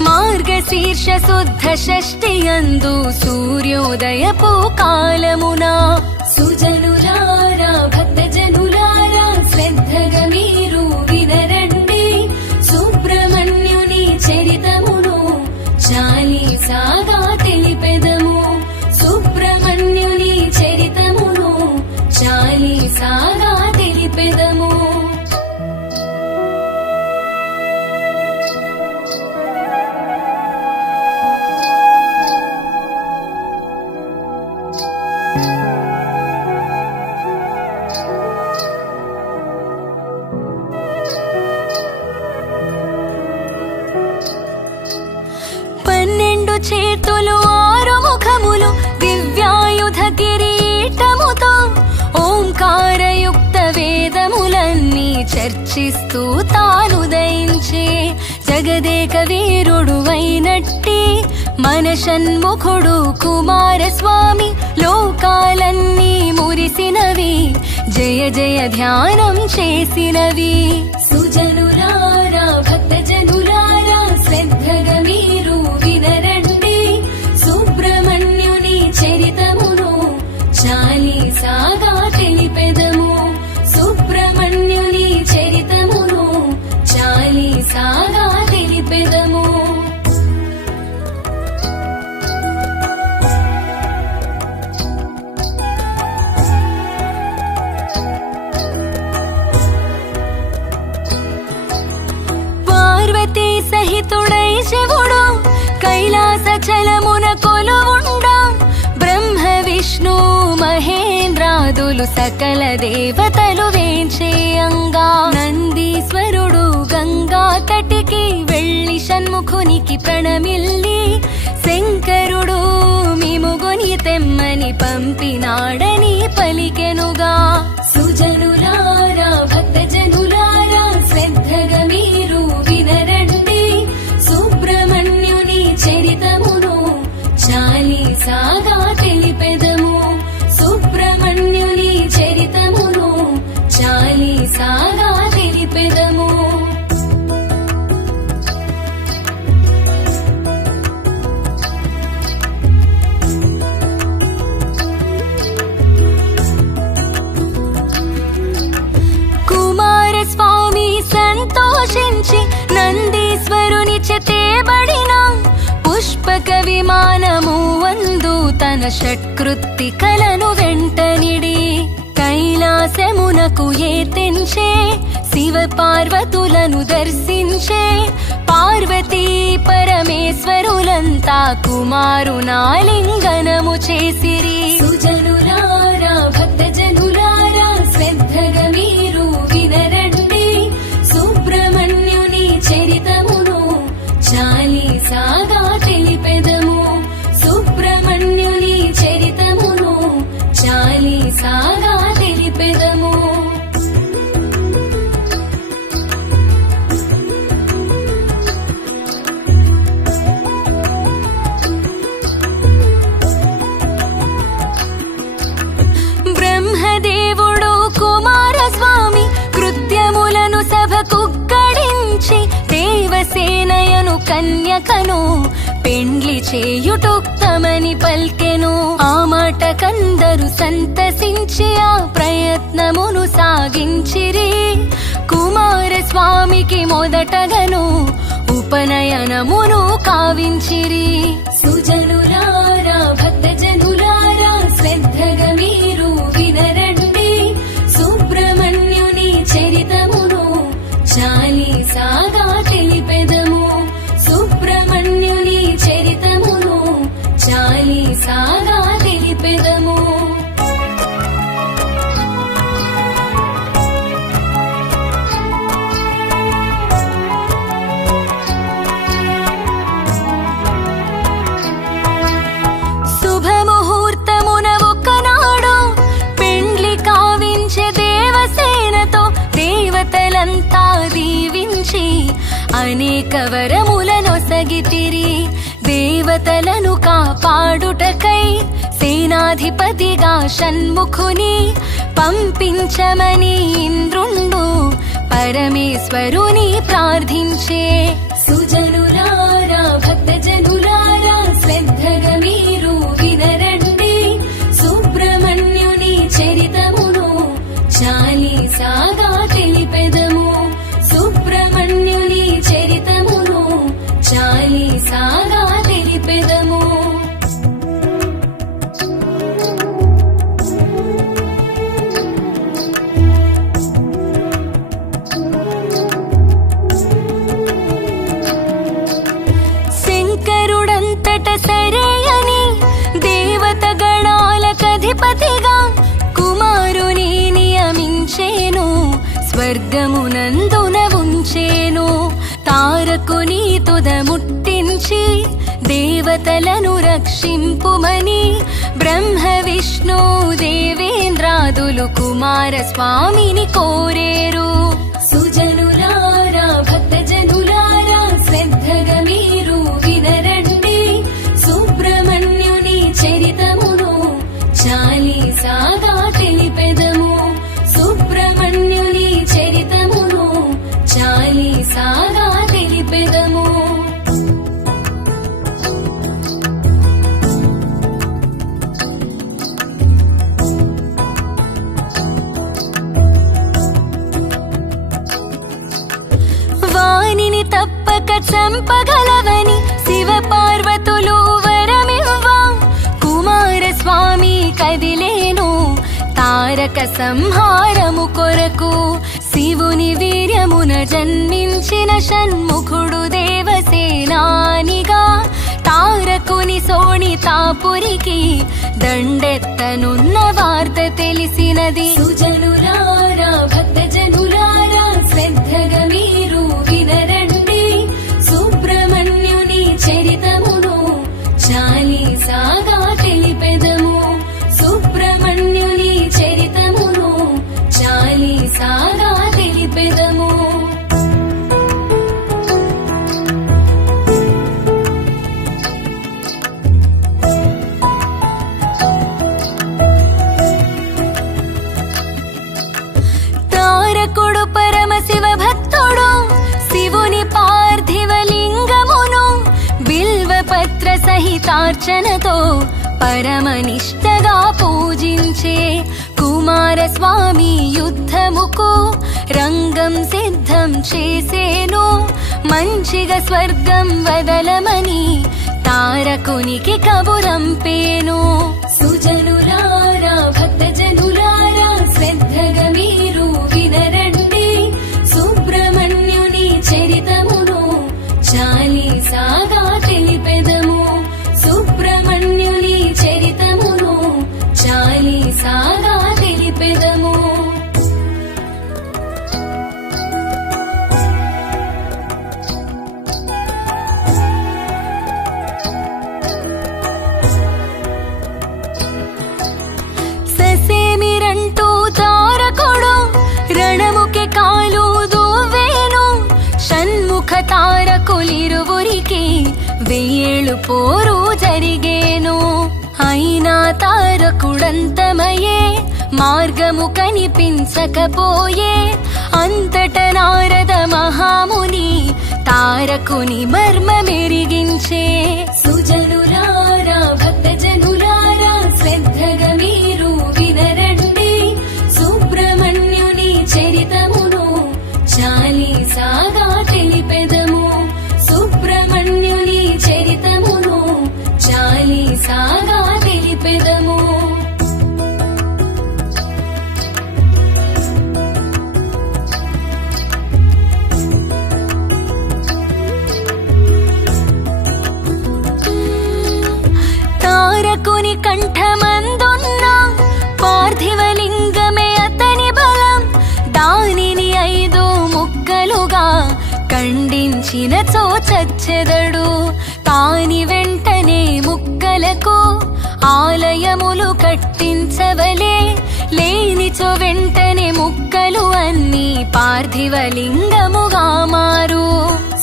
మార్గశీర్ష శుద్ధ షష్ఠి యందు సూర్యోదయపు కాలమున. సుజనులారా భక్తజనులారా శ్రద్ధగా మీరు వినరండి, సుబ్రహ్మణ్యుని చరితమును చాలీసాగా తెలిపెదము. సుబ్రహ్మణ్యుని చరితమును చాలీసాగా తెలిపెదము. చేతులు ఆరు ముఖములు దివ్యాయుధ కిరీటముతో ఓంకారయుక్త వేదములన్నీ చర్చిస్తూ తానుదయించే. జగదేక వీరుడు అయినట్టి మన షణ్ముఖుడు కుమారస్వామి లోకాలన్నీ మురిసినవి జయ జయ ధ్యానం చేసినవి. సుజనులారా భక్తజనులారా శ్రద్ధగా మీరు వినరండి సుబ్రహ్మణ్యుని చరితమును చాలీసాగా తెలిపెదము. సుబ్రహ్మణ్యుని చరితమును చాలీసాగా తెలిపెదము. పార్వతీ సహితుడై శివుడు కైలాస చలమున కొలువుండా బ్రహ్మ విష్ణు మహేంద్రాదులు సకల దేవతలు వేంచేయంగా నందీశ్వరుడు గంగా తటికి వెళ్ళి షణ్ముఖునికి ప్రణమిల్లి శంకరుడు మిముగుని తెమ్మని పంపినాడని పలికెనుగా. సుజనులారా భక్తజనులారా శ్రద్ధగా మీరు వినరండి సుబ్రహ్మణ్యుని చరితమును చాలీసాగా తెలిపెదము. సుబ్రహ్మణ్యుని చరితమును చాలీసాగా తెలిపెదము. కుమారస్వామి సంతోషించి నందీశ్వరుని చేతబడిన పుష్పక విమానము వందు తన షట్కృత్తికలను వెంటనిడి కైలాసమునకు ఏతెంచే శివ పార్వతులను దర్శించే పార్వతీ పరమేశ్వరులంతా కుమారునాలింగనము చేసిరి. సుజనులారా భక్తజనులారా శ్రద్ధగా మీరు వినరండి సుబ్రహ్మణ్యుని చరితమును చాలీసాగా తెలిపెదము. సుబ్రహ్మణ్యుని చరితమును చాలీసాగా తెలిపెదము. బ్రహ్మదేవుడు కుమారస్వామి కృత్యములను సభకుక్కడించి దేవసేనయను కన్యకను పెండ్లి చేయుటోక్తమని పల్కెను. ఆ మాట కందరు సంతసించి ఆ ప్రయత్నమును సాగించిరి. కుమారస్వామికి మొదటగను ఉపనయనమును కావించిరి. సుజనులారా భక్తజనులారా శ్రద్ధగా మీరు వినరండి సుబ్రహ్మణ్యుని చరితమును చాలీసాగా తెలిపెదము. సుబ్రహ్మణ్యుని చరితమును చాలీసాగా తెలిపెదము. శుభముహూర్తమున ఒకనాడు పెండ్లి కావించే దేవసేనతో దేవతలంతా దీవించి అనేక వరములనొసగితిరి. దేవతలను కాపాడుటకై సేనాధిపతిగా షణ్ముఖుని పంపించమని ఇంద్రుండు పరమేశ్వరుని ప్రార్థించే. సుజనులారా భక్తజనులారా శ్రద్ధగా మీరు వినరండి సుబ్రహ్మణ్యుని చరితమును చాలీసాగా తెలిపెదము. సుబ్రహ్మణ్యుని చరితమును చాలీసాగా తెలిపెదము. శంకరుడంతట సరే అని దేవత గణాలకధిపతిగా కుమారుని నియమించేను. స్వర్గమునందున ఉంచేను. తారకుని తుద ముట్టించి దేవతలను రక్షింపుమని బ్రహ్మ విష్ణు దేవేంద్రాదులు కుమారస్వామిని కోరేరు. సుజనులారా భక్తజనులారా లోక సంహారము కొరకు శివుని వీర్యమున జన్మించిన షణ్ముఖుడు దేవసేనానిగా తారకుని సోణితాపురికి దండెత్తనున్న వార్త తెలిసినది. సుజనులారా భక్తజనులారా శ్రద్ధగా మీరు వినరండి, సుబ్రహ్మణ్యుని చరితమును చాలీసాగా తెలిపెదము. సుబ్రహ్మణ్యుని చరితమును చాలీసాగా తెలిపెదము. తారకుడు పరమశివ భక్తుడు శివుని పార్థివలింగమును బిల్వపత్ర సహితార్చనతో పరమనిష్టగా పూజించే కుమారస్వామి యుద్ధముకు రంగం సిద్ధం చేసేను. మంచిగా స్వర్గం వదలమని తారకునికి కబురంపేను. సుజనులారా భక్తజనులారా శ్రద్ధగా మీరు వినరండి, సుబ్రహ్మణ్యుని చరితమును చాలీసాగా తెలిపెదము. సుబ్రహ్మణ్యుని చరితమును చాలీసాగా తెలిపెదము. ససేమిరంటూ తారకుడు రణముకి కాలు దువ్వేను. షణ్ముఖ తారకులిరువురికి 1000 పోరు జరిగేను. అయినా తారకుడంతమయే మార్గము కనిపించకపోయే. అంతట నారద మహాముని తారకుని మర్మమెరిగించే. సుజనులారా భక్తజనులారా శ్రద్ధగా మీరు వినరండి, సుబ్రహ్మణ్యుని చరితమును చాలీసాగా తెలిపెదము. సుబ్రహ్మణ్యుని చరితమును చాలీసాగా తెలిపెదము. తారకుని కంఠమందున్న పార్థివలింగమే అతని బలం. దానిని 5 ముక్కలుగా ఖండించినచో చచ్చెదడు. కాని వెంటనే ముక్కలకు ఆలయములు కట్టించవలే. లేనిచో వెంటనే ముక్కలు అన్నీ పార్థివలింగముగా మారు.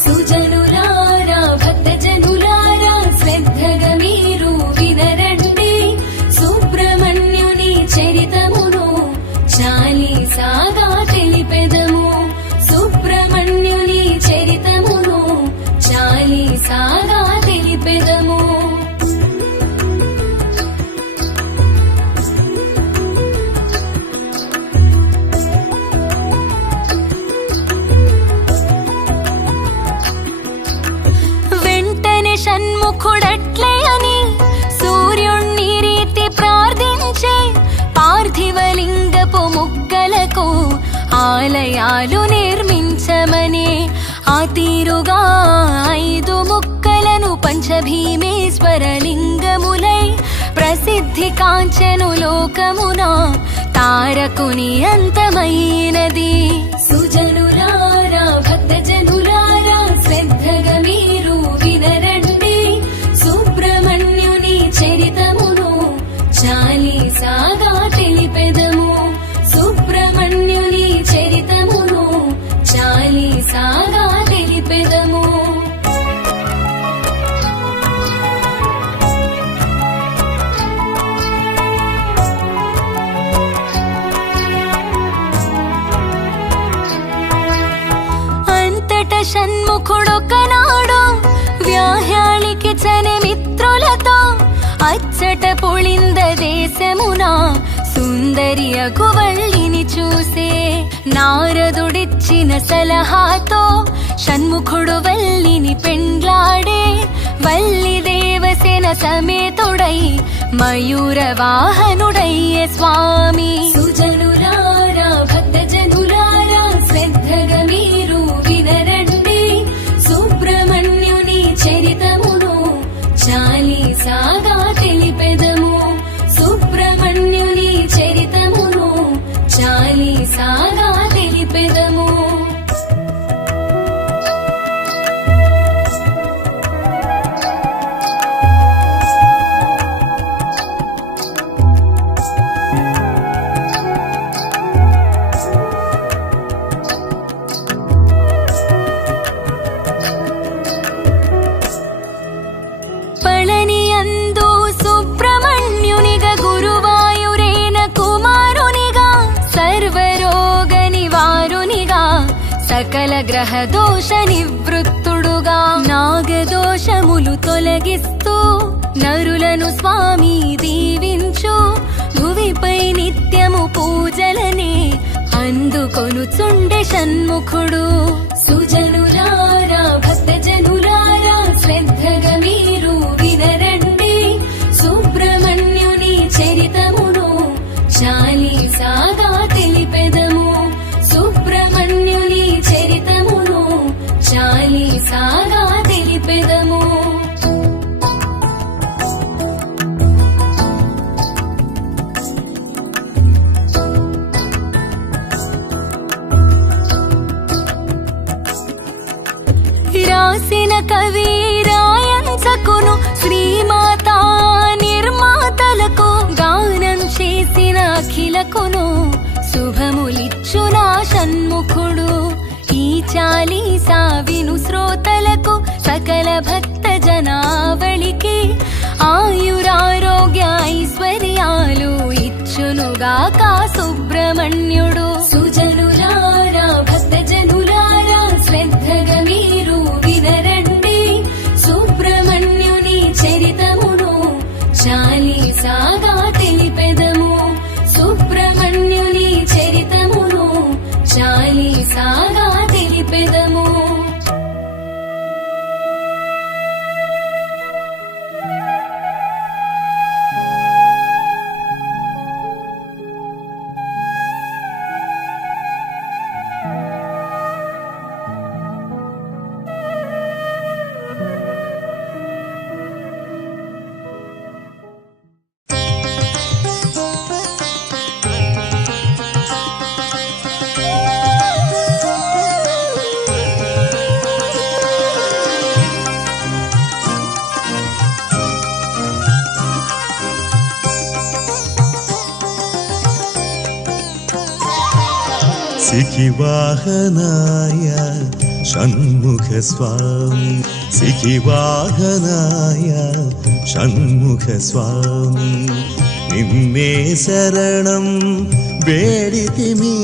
సుజనులారా భక్తజనులారా శ్రద్ధగా మీరు వినరండి, సుబ్రహ్మణ్యుని చరితమును చాలీసాగా తెలిపెదము. సుబ్రహ్మణ్యుని చరితమును చాలీసాగా తెలిపెదము. వెంటనే షణ్ముఖుడట్లే అని సూర్యుణ్ణి రీతి ప్రార్థించే. పార్థివలింగపు ముక్కలకు ఆలయాలు నిర్మించమని ఆ తీరుగా 5 ముక్కలను పంచభీమేశ్వర లింగములై ప్రసిద్ధి కాంచెను లోకమున. తారకుని అంతమైనది. సుజనులారా భక్తజనులారా శ్రద్ధగా మీరు వినరండి, సుబ్రహ్మణ్యుని చరితమును చాలీసాగా తెలిపెదము. సుబ్రహ్మణ్యుని చరితమును చాలీసాగా తెలిపెదము. అంతట షణ్ముఖుడొకనాడు వ్యాహ్యాళికి చని మిత్రులతో అచ్చట పుళింద దేశమున సుందరి అగువల్లిని చూసే. నారదుడిచ్చిన సలహాతో షణ్ముఖుడు వల్లిని పెండ్లాడే. వల్లి దేవసేన సమేతుడై మయూరవాహనుడయ్య స్వామి. సుజనులారా భక్తజనులారా శ్రద్ధగా మీరు వినరండి సుబ్రహ్మణ్యుని చరితమును చాలీసాగా తెలిపెదము. సుబ్రహ్మణ్యుని చరితమును చాలీసాగా తెలిపెదము. పళనియందు సుబ్రహ్మణ్యునిగా గురువాయురేన కుమారునిగా సర్వరోగ నివారునిగా సకల గ్రహ దోష నివృత్తుడుగా నాగదోషములు తొలగిస్తూ నరులను స్వామి దీవించు. భువిపై నిత్యము పూజలనే అందుకొనుచుండె షణ్ముఖుడు. సుజనులారా భక్తజనులారా శ్రద్ధగా మీరు వినరండి సుబ్రహ్మణ్యుని చరితమును చాలీసాగా తెలిపెదము. సుబ్రహ్మణ్యుని చరితమును చాలీసాగా తెలిపెదము. రాసిన కవి రాయంచకును శ్రీమాతా నిర్మాతలకు గానం చేసిన అఖిలకును శుభములిచ్చునా షణ్ముఖుడు. ఈ చాలీసా విను శ్రోతలకు సకల భక్త జనావళికి ఆయురారోగ్య ఐశ్వర్యాలు ఇచ్చునుగాక సుబ్రహ్మణ్యుడు. సుజనులారా భక్తజనులారా శ్రద్ధగా మీరు వినరండి సుబ్రహ్మణ్యుని చరితమును చాలీసాగా తెలిపెదము. సుబ్రహ్మణ్యుని చరితమును చాలీసాగా తెలిపెదము. సిఖివాహనాయ షణ్ముఖ స్వామి. సిఖివాహనాయ షణ్ముఖ స్వామి. నిన్నే శరణం వేడితిమి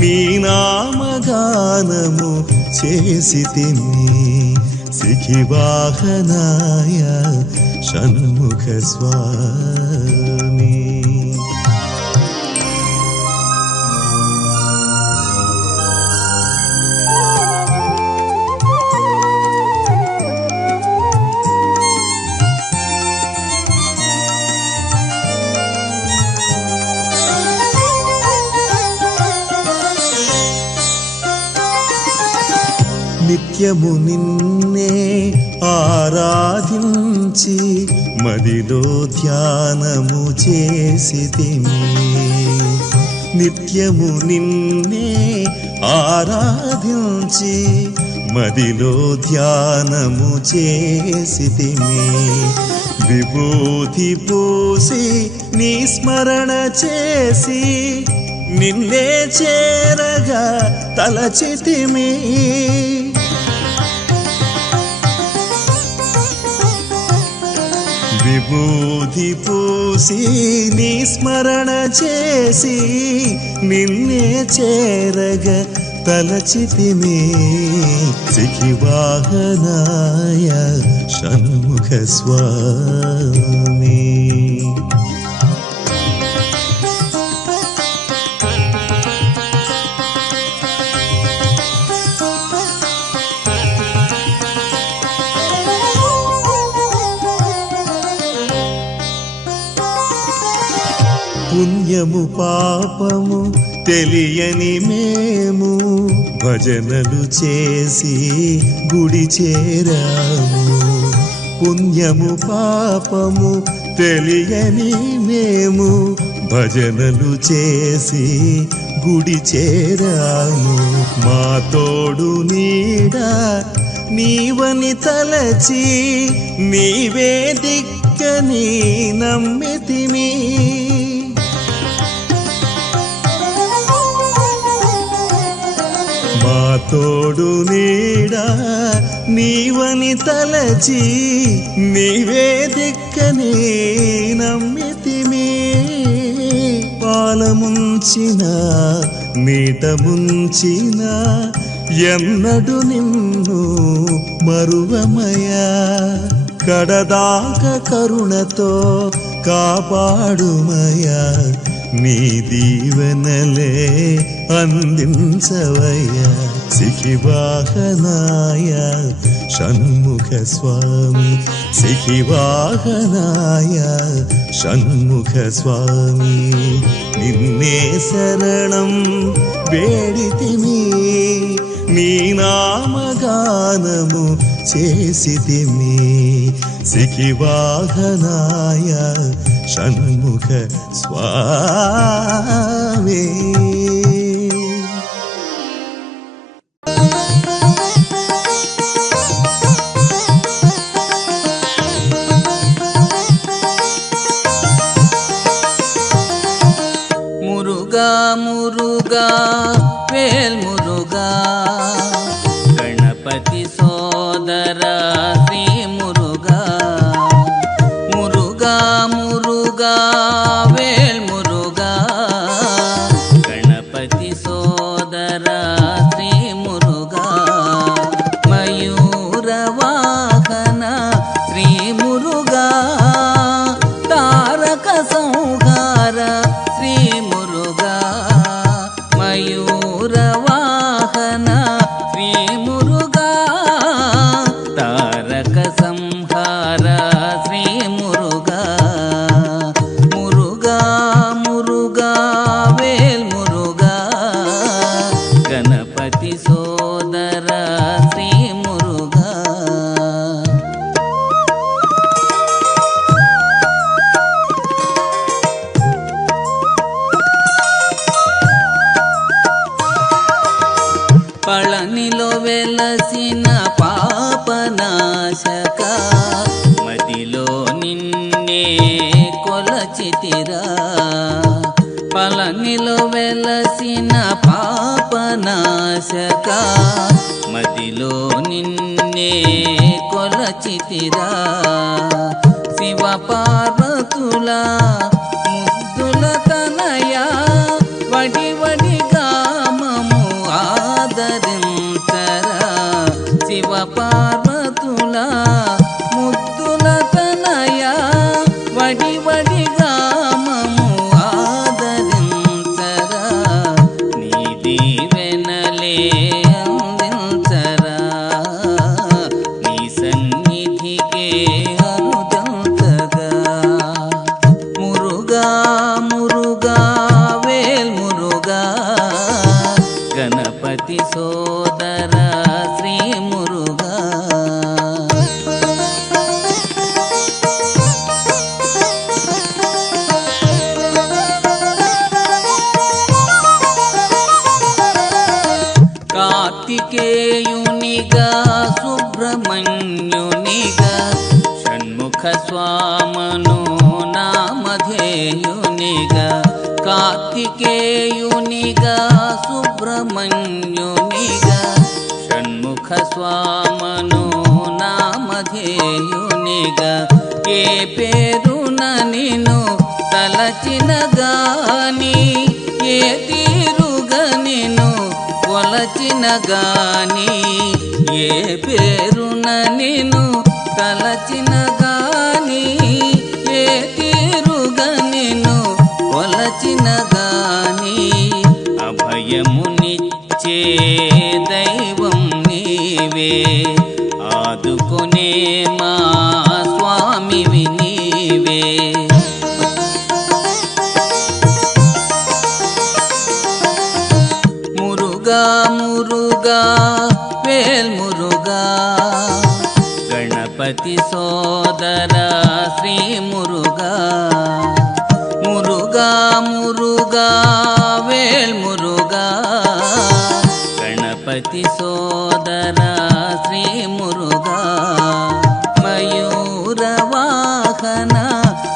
నీ నామగానము చేసితిమి. సిఖివాహనాయ షణ్ముఖ స్వామి. నిత్యము నిన్నే ఆరాధించి మదిలో ధ్యానము చేసితిమి. నిత్యము నిన్నే ఆరాధించి మదిలో ధ్యానము చేసితిమి. విభూతి పూసి నీ స్మరణ చేసి నిన్నే చేరగా తలచితిమి. విభూతి పూసి నీ స్మరణ చేసి నిన్నే చేరగ తలచితిమి. సిఖివాహనాయ షణ్ముఖ స్వామి. పుణ్యము పాపము తెలియని మేము భజనలు చేసి గుడి చేరాము. పుణ్యము పాపము తెలియని మేము భజనలు చేసి గుడి చేరాము. మా తోడు నీడ నీవని తలచి నీవే దిక్కని నమ్మితిమి. మా తోడు నీడ నీవని తలచి నీవే దిక్కని నమ్మితిమి. పాలముంచిన నీట ముంచిన ఎన్నడు నిన్ను మరువమయా. కడదాక కరుణతో కాపాడుమయా. నీ దీవెనలే అందించవయ్యా. సిఖివాహనాయ షణ్ముఖ స్వామి, సిఖివాహనాయ షణ్ముఖ స్వామి. నిన్నే శరణం వేడితిమి, నీ నామగానము చేసితిమి. సిఖివాహనాయ షణ్ముఖ స్వామి. మురుగా మురుగా వేల్ మురుగా గణపతి సోదర శ్రీ మురుగా. మురుగా మురుగా వేల్ మురుగా గణపతి సోదర శ్రీ మురుగా. మయూర వాహన శ్రీ మురుగా, తారక సంహార శ్రీ మురుగా. మయూర వాహన శ్రీ మురుగా, తారక సంహార శ్రీ మురుగా. మురుగా మురుగా వేల్ మురుగా గణపతి సోదర శ్రీ మురుగా. పళనిలో వెలసిన పాపనాశక, మదిలో నిన్నే కొలచితిరా. పళనిలో వెలసిన పాపనాశక, మదిలో నిన్నే కొలచితిరా. శివ పార్వతుల ముద్దుల తనయ, వడి వడిగా మము ఆదరించరా. శివ పార్వతుల ముద్దుల తనయ, వడి వడిగా మము ఆదరించరా. నీ దీవెనలే అందించరా. నీ సన్నిధికే అనుదంతగా. మురుగా మురుగా వేల్ మురుగా గణపతి సోదర శ్రీ మురుగా. కార్తికేయునిగా సుబ్రహ్మణ్యునిగా, షణ్ముఖ స్వామను నామధేయునిగా. కార్తికేయునిగా సుబ్రహ్మణ్యునిగా, షణ్ముఖ స్వామను నామధేయునిగా. ఏ పేరున నిన్ను తలచిన గాని, ఏ తీరుగా నిన్ను కొలచిన గాని. ఏ పేరున నిన్ను తలచిన గాని, ఏ తీరుగా నిన్ను కొలచిన గాని. అభయమునిచ్చే దైవం నీవే, ఆదుకునే మా స్వామివి నీవే. శ్రీ మురుగా మురుగా మురుగా వేల్ మురుగా గణపతి సోదర శ్రీ మురుగా మయూర వాహన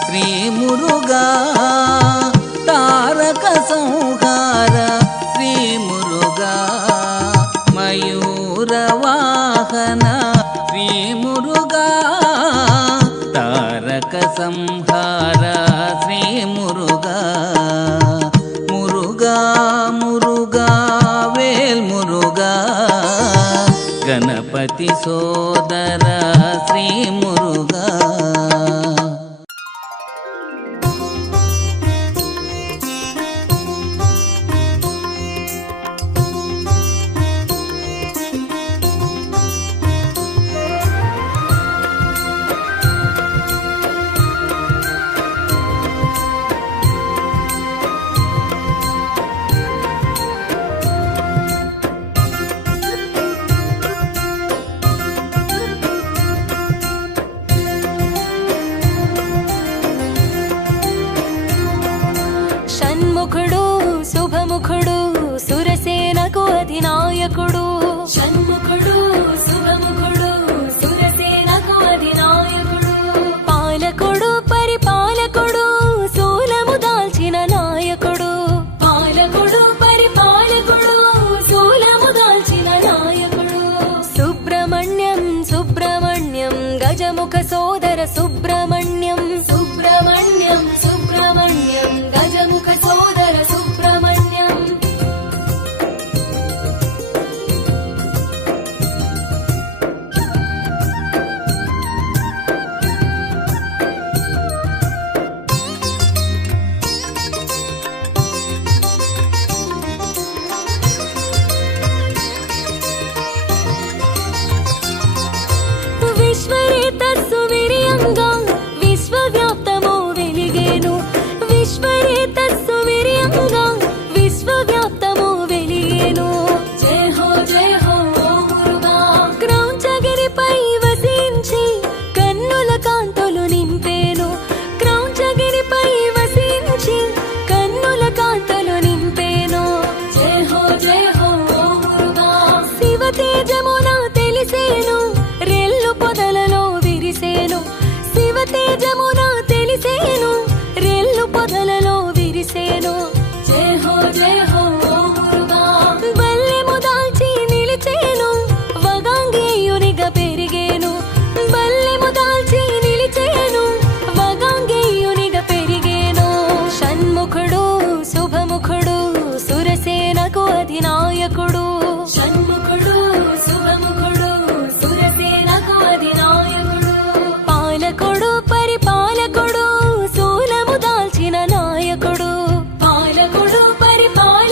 శ్రీ మురుగా తారక సంహార శ్రీ మురుగా మయూర వాహన శ్రీ మురుగా తారక సంహార శ్రీ మురుగా మురుగా మురుగా వేల్ మురుగా గణపతి సోదర శ్రీ మురుగా షణ్ముఖుడు శుభముఖుడు సురసేనకు అధినాయకుడు షణ్ముఖుడు శుభముఖుడు సురసేనకు అధినాయకుడు పాలకుడు పరిపాలకుడు శూలము దాల్చిన నాయకుడు పాలకుడు పరిపాలకుడు శూలము దాల్చిన నాయకుడు సుబ్రహ్మణ్యం సుబ్రహ్మణ్యం గజముఖ సోదర సుబ్రహ్మణ్యం సుబ్రహ్మణ్యం సుబ్రహ్మణ్యం గజముఖ సోదర సుబ్రహ్మణ్యం విశ్వరేతస్సు విరియంగా విశ్వవ్యాప్తము వెలిగేను విశ్వరేతస్సు విరియంగా విశ్వవ్యాప్తము వెలిగేను జయ హో ఓ మురుగా క్రౌంచగిరిపై వసించి కన్నుల కాంతులు నింపేను క్రౌంచగిరిపై వసించి కన్నుల కాంతులు నింపేను జయ హో ఓ మురుగా శివ తేజమున తెలిసేను రెల్లు పొదలలో విరిసేను శివ తేజమున తెలిసేను రెల్లు పొదలలో విరిసేను జయ హో ఓ మురుగా బల్లెము దాల్చి నిలిచేను వగాంగేయునిగా పెరిగేను బల్లెము దాల్చి నిలిచేను వగాంగేయునిగా పెరిగేను షణ్ముఖుడు శుభముఖుడు సురసేనకు అధినాయకుడు షణ్ముఖుడు శుభముఖుడు సురసేనకు అధినాయకుడు పాలకుడు పరిపాలకుడు శూలము దాల్చిన నాయకుడు పాలకుడు పరిపాలకుడు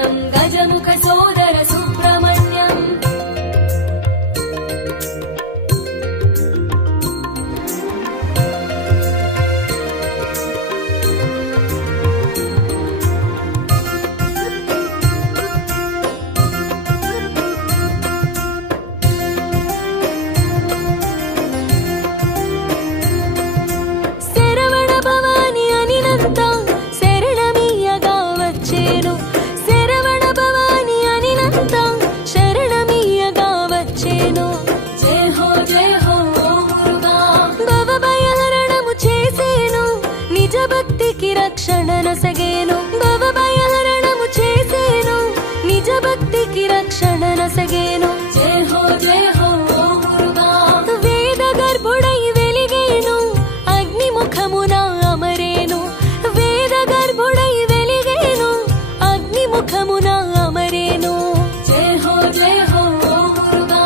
సుబ్రహ్మణ్యం గజముఖ సోదర సుబ్రహ్మణ్యం శరవణ భవాని అనినంత శరణమీయగా వచ్చేను శరవణ భవాని అనినంత శరణమీయగా వచ్చేను జయ హో ఓ మురుగా భవభయహరణము చేసేను నిజ భక్తికి రక్షణ నొసగేను భవభయహరణము చేసేను నిజ భక్తికి రక్షణ నొసగేను జయ హో ఓ మురుగా వేద గర్భుడై వెలిగేను అగ్నిముఖమున అమరేను వేద గర్భుడై వెలిగేను అగ్నిముఖమున అమరేను జయ హో ఓ మురుగా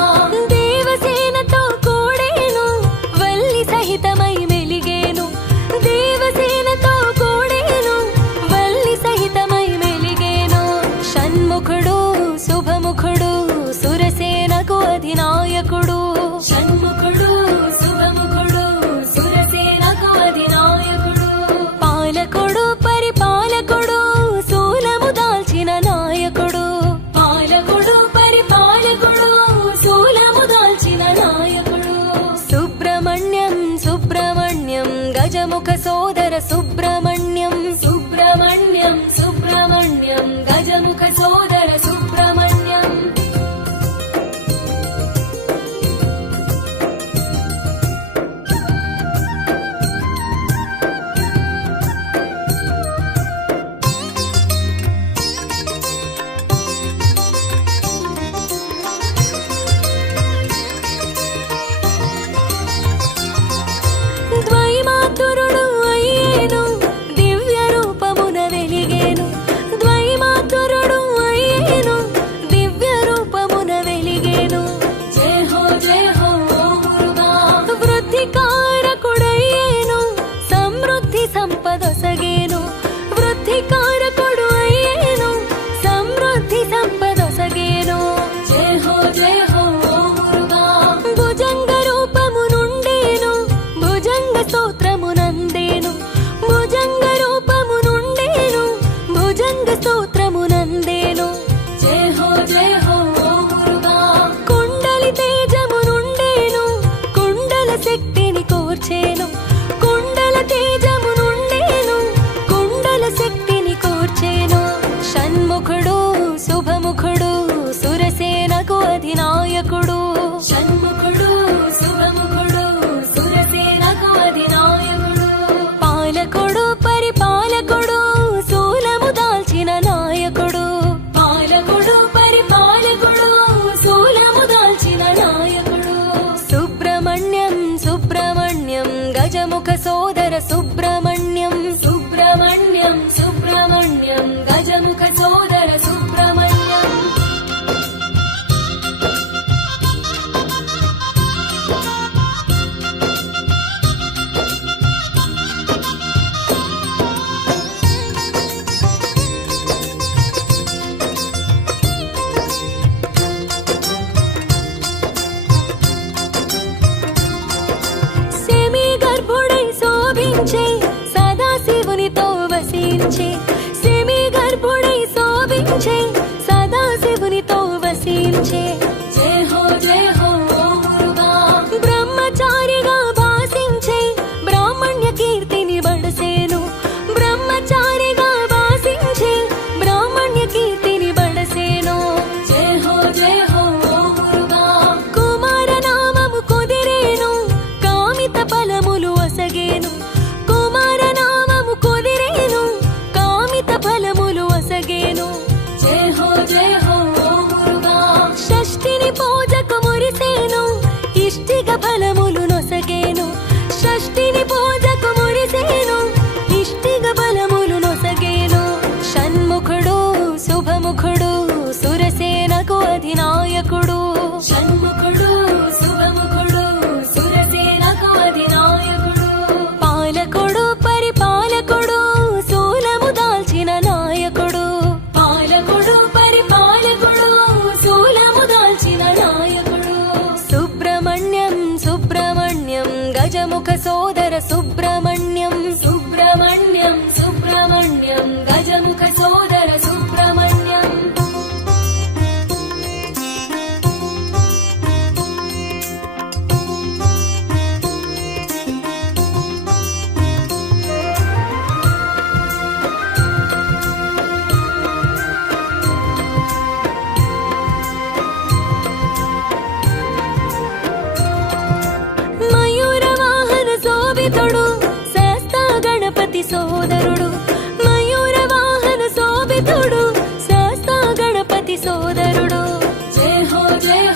దేవసేనతో కూడేను వల్లి సహితమై మెలిగేను దేవసేనతో కూడేను వల్లి సహితమై మెలిగేను షణ్ముఖుడు శుభముఖుడు సురసేనకు అధినాయకుడు షణ్ముఖుడు శుభముఖుడు సురసేనకు అధినాయకుడు పాలకుడు పరిపాలకుడు శూలము దాల్చిన నాయకుడు పాలకుడు పరిపాలకుడు శూలము దాల్చిన నాయకుడు సుబ్రహ్మణ్యం సుబ్రహ్మణ్యం గజముఖ సోదర సుబ్రహ్మణ్యం సుబ్రహ్మణ్యం సుబ్రహ్మణ్యం గజముఖ సోదర సుబ్రహ్మణ్యం ద్వైమాతురుడు అయ్యేను దివ్య రూపమున వెలిగేను ద్వైమాతురుడు అయ్యేను దివ్య రూపమున వెలిగేను జయ హో ఓ మురుగా వృద్ధి కారకుడయ్యేను సమృద్ధి సంపదొసగేను వృద్ధి కారకుడు అయ్యేను సమృద్ధి సంపదొసగేను జయ హో ఓ మురుగా భుజంగ రూపము నుండేను భుజంగ స్తోత్రమునందేను భుజంగ రూపము నుండేను భుజంగ స్తోత్రమునందేను జయ హో ఓ మురుగా కుండలి తేజము నుండేను కుండల శక్తిని కోర్చేను కుండల తేజము నుండేను కుండల శక్తిని కోర్చేను షణ్ముఖుడు శుభముఖుడు సురసేనకు అధినాయకుడు షణ్ముఖుడు శుభముఖుడు సురసేనకు అధినాయకుడు పాలకుడు పరిపాలకుడు శూలము దాల్చిన నాయకుడు పాలకుడు పరిపాలకుడు శూలము దాల్చిన నాయకుడు సుబ్రహ్మణ్యం సుబ్రహ్మణ్యం గజముఖ సోదర సుబ్రహ్మణ్యం సుబ్రహ్మణ్యం సుబ్రహ్మణ్యం గజముఖ సోదర సుబ్రహ్మణ్యం సెమి గర్భుడై శోభించే సదాశివునితో వసించే సెమి గర్భుడై శోభించే సదాశివునితో వసించే జయ హో ఓ మురుగా బ్రహ్మచారిగా భాసించే బ్రాహ్మణ్య కీర్తిని బడసేను బ్రహ్మచారిగా భాసించే బ్రాహ్మణ్య కీర్తిని బడసేను జయ హో ఓ మురుగా కుమార నామము కుదిరేను కామిత ఫలములు ఒసగేను కుమార నామము కుదిరేను కామిత ఫలములు ఒసగేను జయ హో ఓ మురుగా షష్ఠిని పూజకు మురిసేను ఇష్టిక ఫలములు నొసగేను షష్ఠిని పూజకు మురిసేను ఇష్టిక ఫలములు నొసగేను షణ్ముఖుడు శుభముఖుడు సురసేనకు అధినాయకుడు షణ్ముఖుడు శుభముఖుడు సురసేనకు అధినాయకుడు పాలకుడు పరిపాలకుడు శూలము దాల్చిన నాయకుడు పాలకుడు సోదరుడు జయ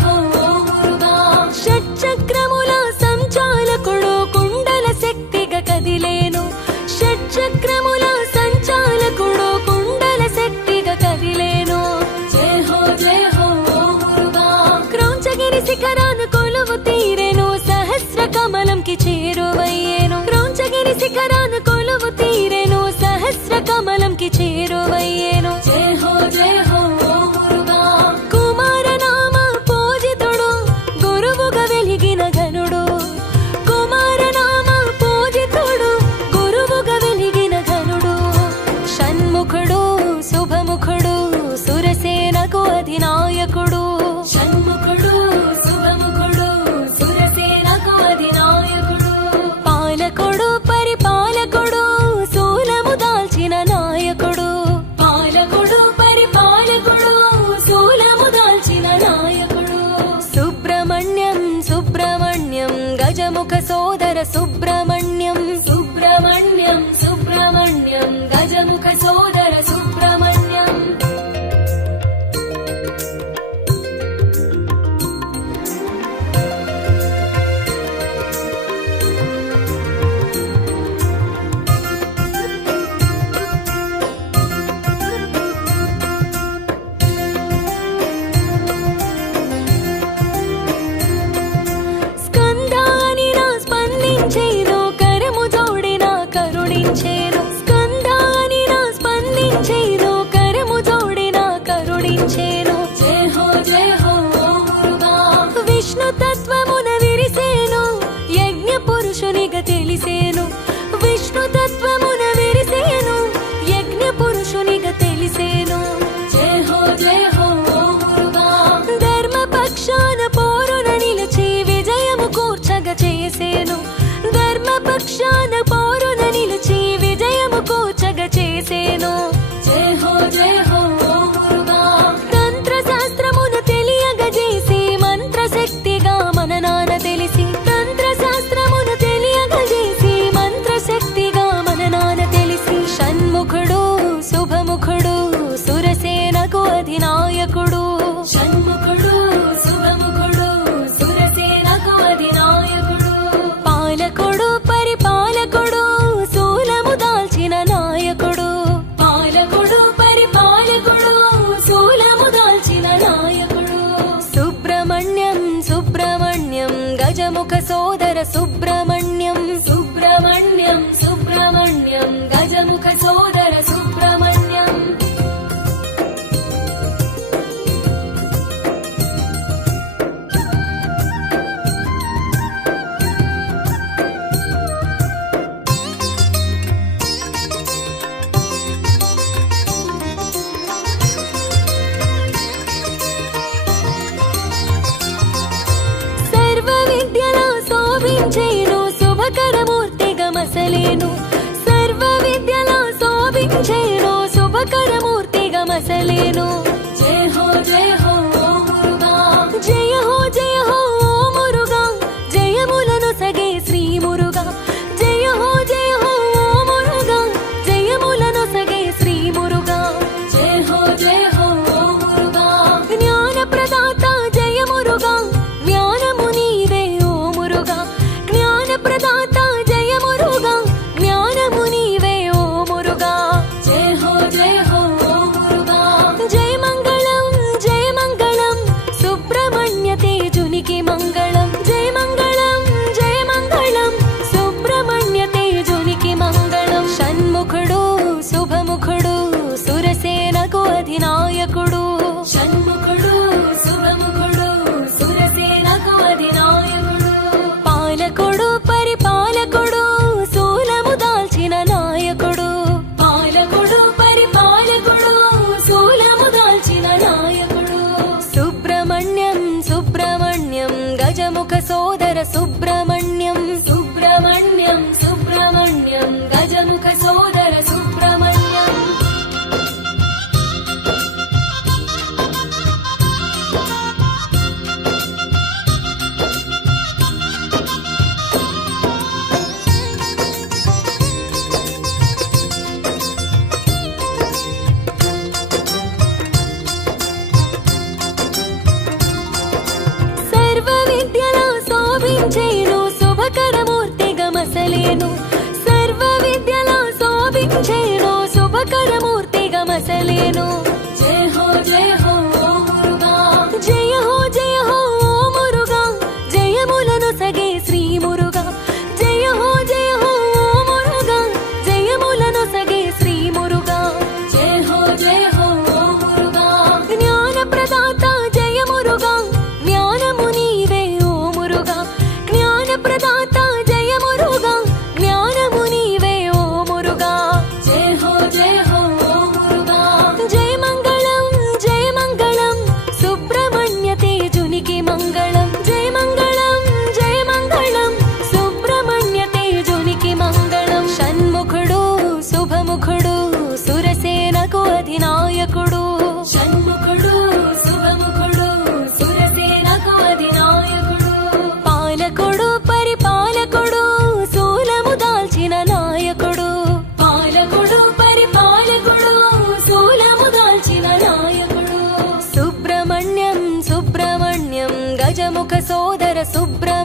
హో ఓ మురుగా షట్చక్రముల సంచాలకుడు కుండల శక్తిగా కదిలేను షట్చక్రముల సంచాలకుడు కుండల శక్తిగా కదిలేను జయ హో ఓ మురుగా క్రౌంచగిరి శిఖరాన కొలువు తీరెను సహస్ర కమలంకి చేరువయ్యేను క్రౌంచగిరి శిఖరాన కొలువు తీరెను సహస్ర కమలంకి చేరువయ్యేను జయ హో ఓ మురుగా కుమారనామ పూజితుడు గురువుగా వెలిగిన ఘనుడు కుమారనామ పూజితుడు గురువుగా వెలిగిన ఘనుడు షణ్ముఖుడు శుభముఖుడు సురసేనకు అధినాయకుడు షణ్ముఖుడు శుభముఖుడు సురసేనకు అధినాయకుడు పాలకుడు పరిపాలకుడు శూలము దాల్చిన నాయకుడు పాలకుడు పరిపాలకుడు శూలము దాల్చిన నాయకుడు సుబ్రహ్మణ్యం సుబ్రహ్మణ్యం గజముఖ సోదర సుబ్రహ్మణ్యం సుబ్రహ్మణ్యం సుబ్రహ్మణ్యం గజముఖ సోదర సుబ్రహ్మణ్యం స్కందాని నా స్పందించేను కరము జోడిన కరుణించేను స్కందాని నా స్పందించేను కరము జోడిన కరుణించేను జయ హో ఓ మురుగా విష్ణు తత్వమున విరిసేను యజ్ఞ పురుషునిగా తెలిసేను విష్ణు తత్వమున విరిసేను యజ్ఞ పురుషునిగా తెలిసేను జయ హో ఓ మురుగా ధర్మ పక్షాన పోరున నిలిచి విజయము కూర్చగా చేసేను ధర్మ పక్షాన పోరున నిలిచి విజయము కూర్చగా చేసేను జయ హో ఓ మురుగా తంత్ర శాస్త్రమును తెలియగా చేసి మంత్ర శక్తిగా మన నాన్న తెలిసి తంత్ర శాస్త్రమును తెలియగా చేసి మంత్ర శక్తిగా మన నాన్న తెలిసి షణ్ముఖుడు శుభముఖుడు సురసేనకు అధినాయకుడు షణ్ముఖుడు శుభముఖుడు సురసేనకు అధినాయకుడు పాలకుడు పరిపాలకుడు శూలము దాల్చిన నాయకుడు పాలకుడు పరిపాలకుడు శూలము దాల్చిన నాయకుడు సుబ్రహ్మణ్యం సుబ్రహ్మణ్యం గజముఖ సోదర సుబ్రహ్మణ్యం సుబ్రహ్మణ్యం సుబ్రహ్మణ్యం గజముఖ సోదర సుబ్రహ్మణ్యం సర్వ విద్యలో శోభించేను శుభకరమూర్తిగా మసలేను సర్వ విద్యలో శోభించేను శుభకరమూర్తిగా మసలేను జయ హో ఓ మురుగా జయ హో ఓ మురుగా జయములను సగే శ్రీ మురుగా జయ హో ఓ మురుగా జయములను సగే శ్రీ మురుగా జయ హో ఓ మురుగా జ్ఞాన ప్రదాత జయ మురుగా జ్ఞానము నీవే ఓ మురుగా జ్ఞాన ప్రదాత జయ మురుగా జ్ఞానము నీవే ఓ మురుగా జయ హో ఓ మురుగా జయ మంగళం జయ మసలేను సర్వ విద్యల శోభించేను శుభకరమూర్తిగా మసలేను జయ హో ఓ మురుగా జయ హో ఓ మురుగా జయములను సగే శ్రీ మురుగా జయ హో ఓ మురుగా జయములను సగే శ్రీ మురుగా జయ హో ఓ మురుగా జ్ఞాన ప్రదాత జయ మురుగా జ్ఞానము నీవే ఓ మురుగా జ్ఞాన ప్రదాత జయ మురుగా జ్ఞానము నీవే ఓ మురుగా జయ హో ఓ మురుగా జయ మంగళం సుబ్రహ్మణ్య తేజునికి మంగళం జయ మంగళం సుబ్రహ్మణ్య తేజునికి మంగళం షణ్ముఖుడు శుభముఖుడు సురసేనకు అధినాయకుడు షణ్ముఖుడు శుభముఖుడు సురసేనకు అధినాయకుడు పాలకుడు పరిపాలకుడు శూలము దాల్చిన నాయకుడు పాలకుడు పరిపాలకుడు శూలము దాల్చిన నాయకుడు సుబ్రహ్మణ్యం గజముఖ సోదర సుబ్రహ్మణ్యం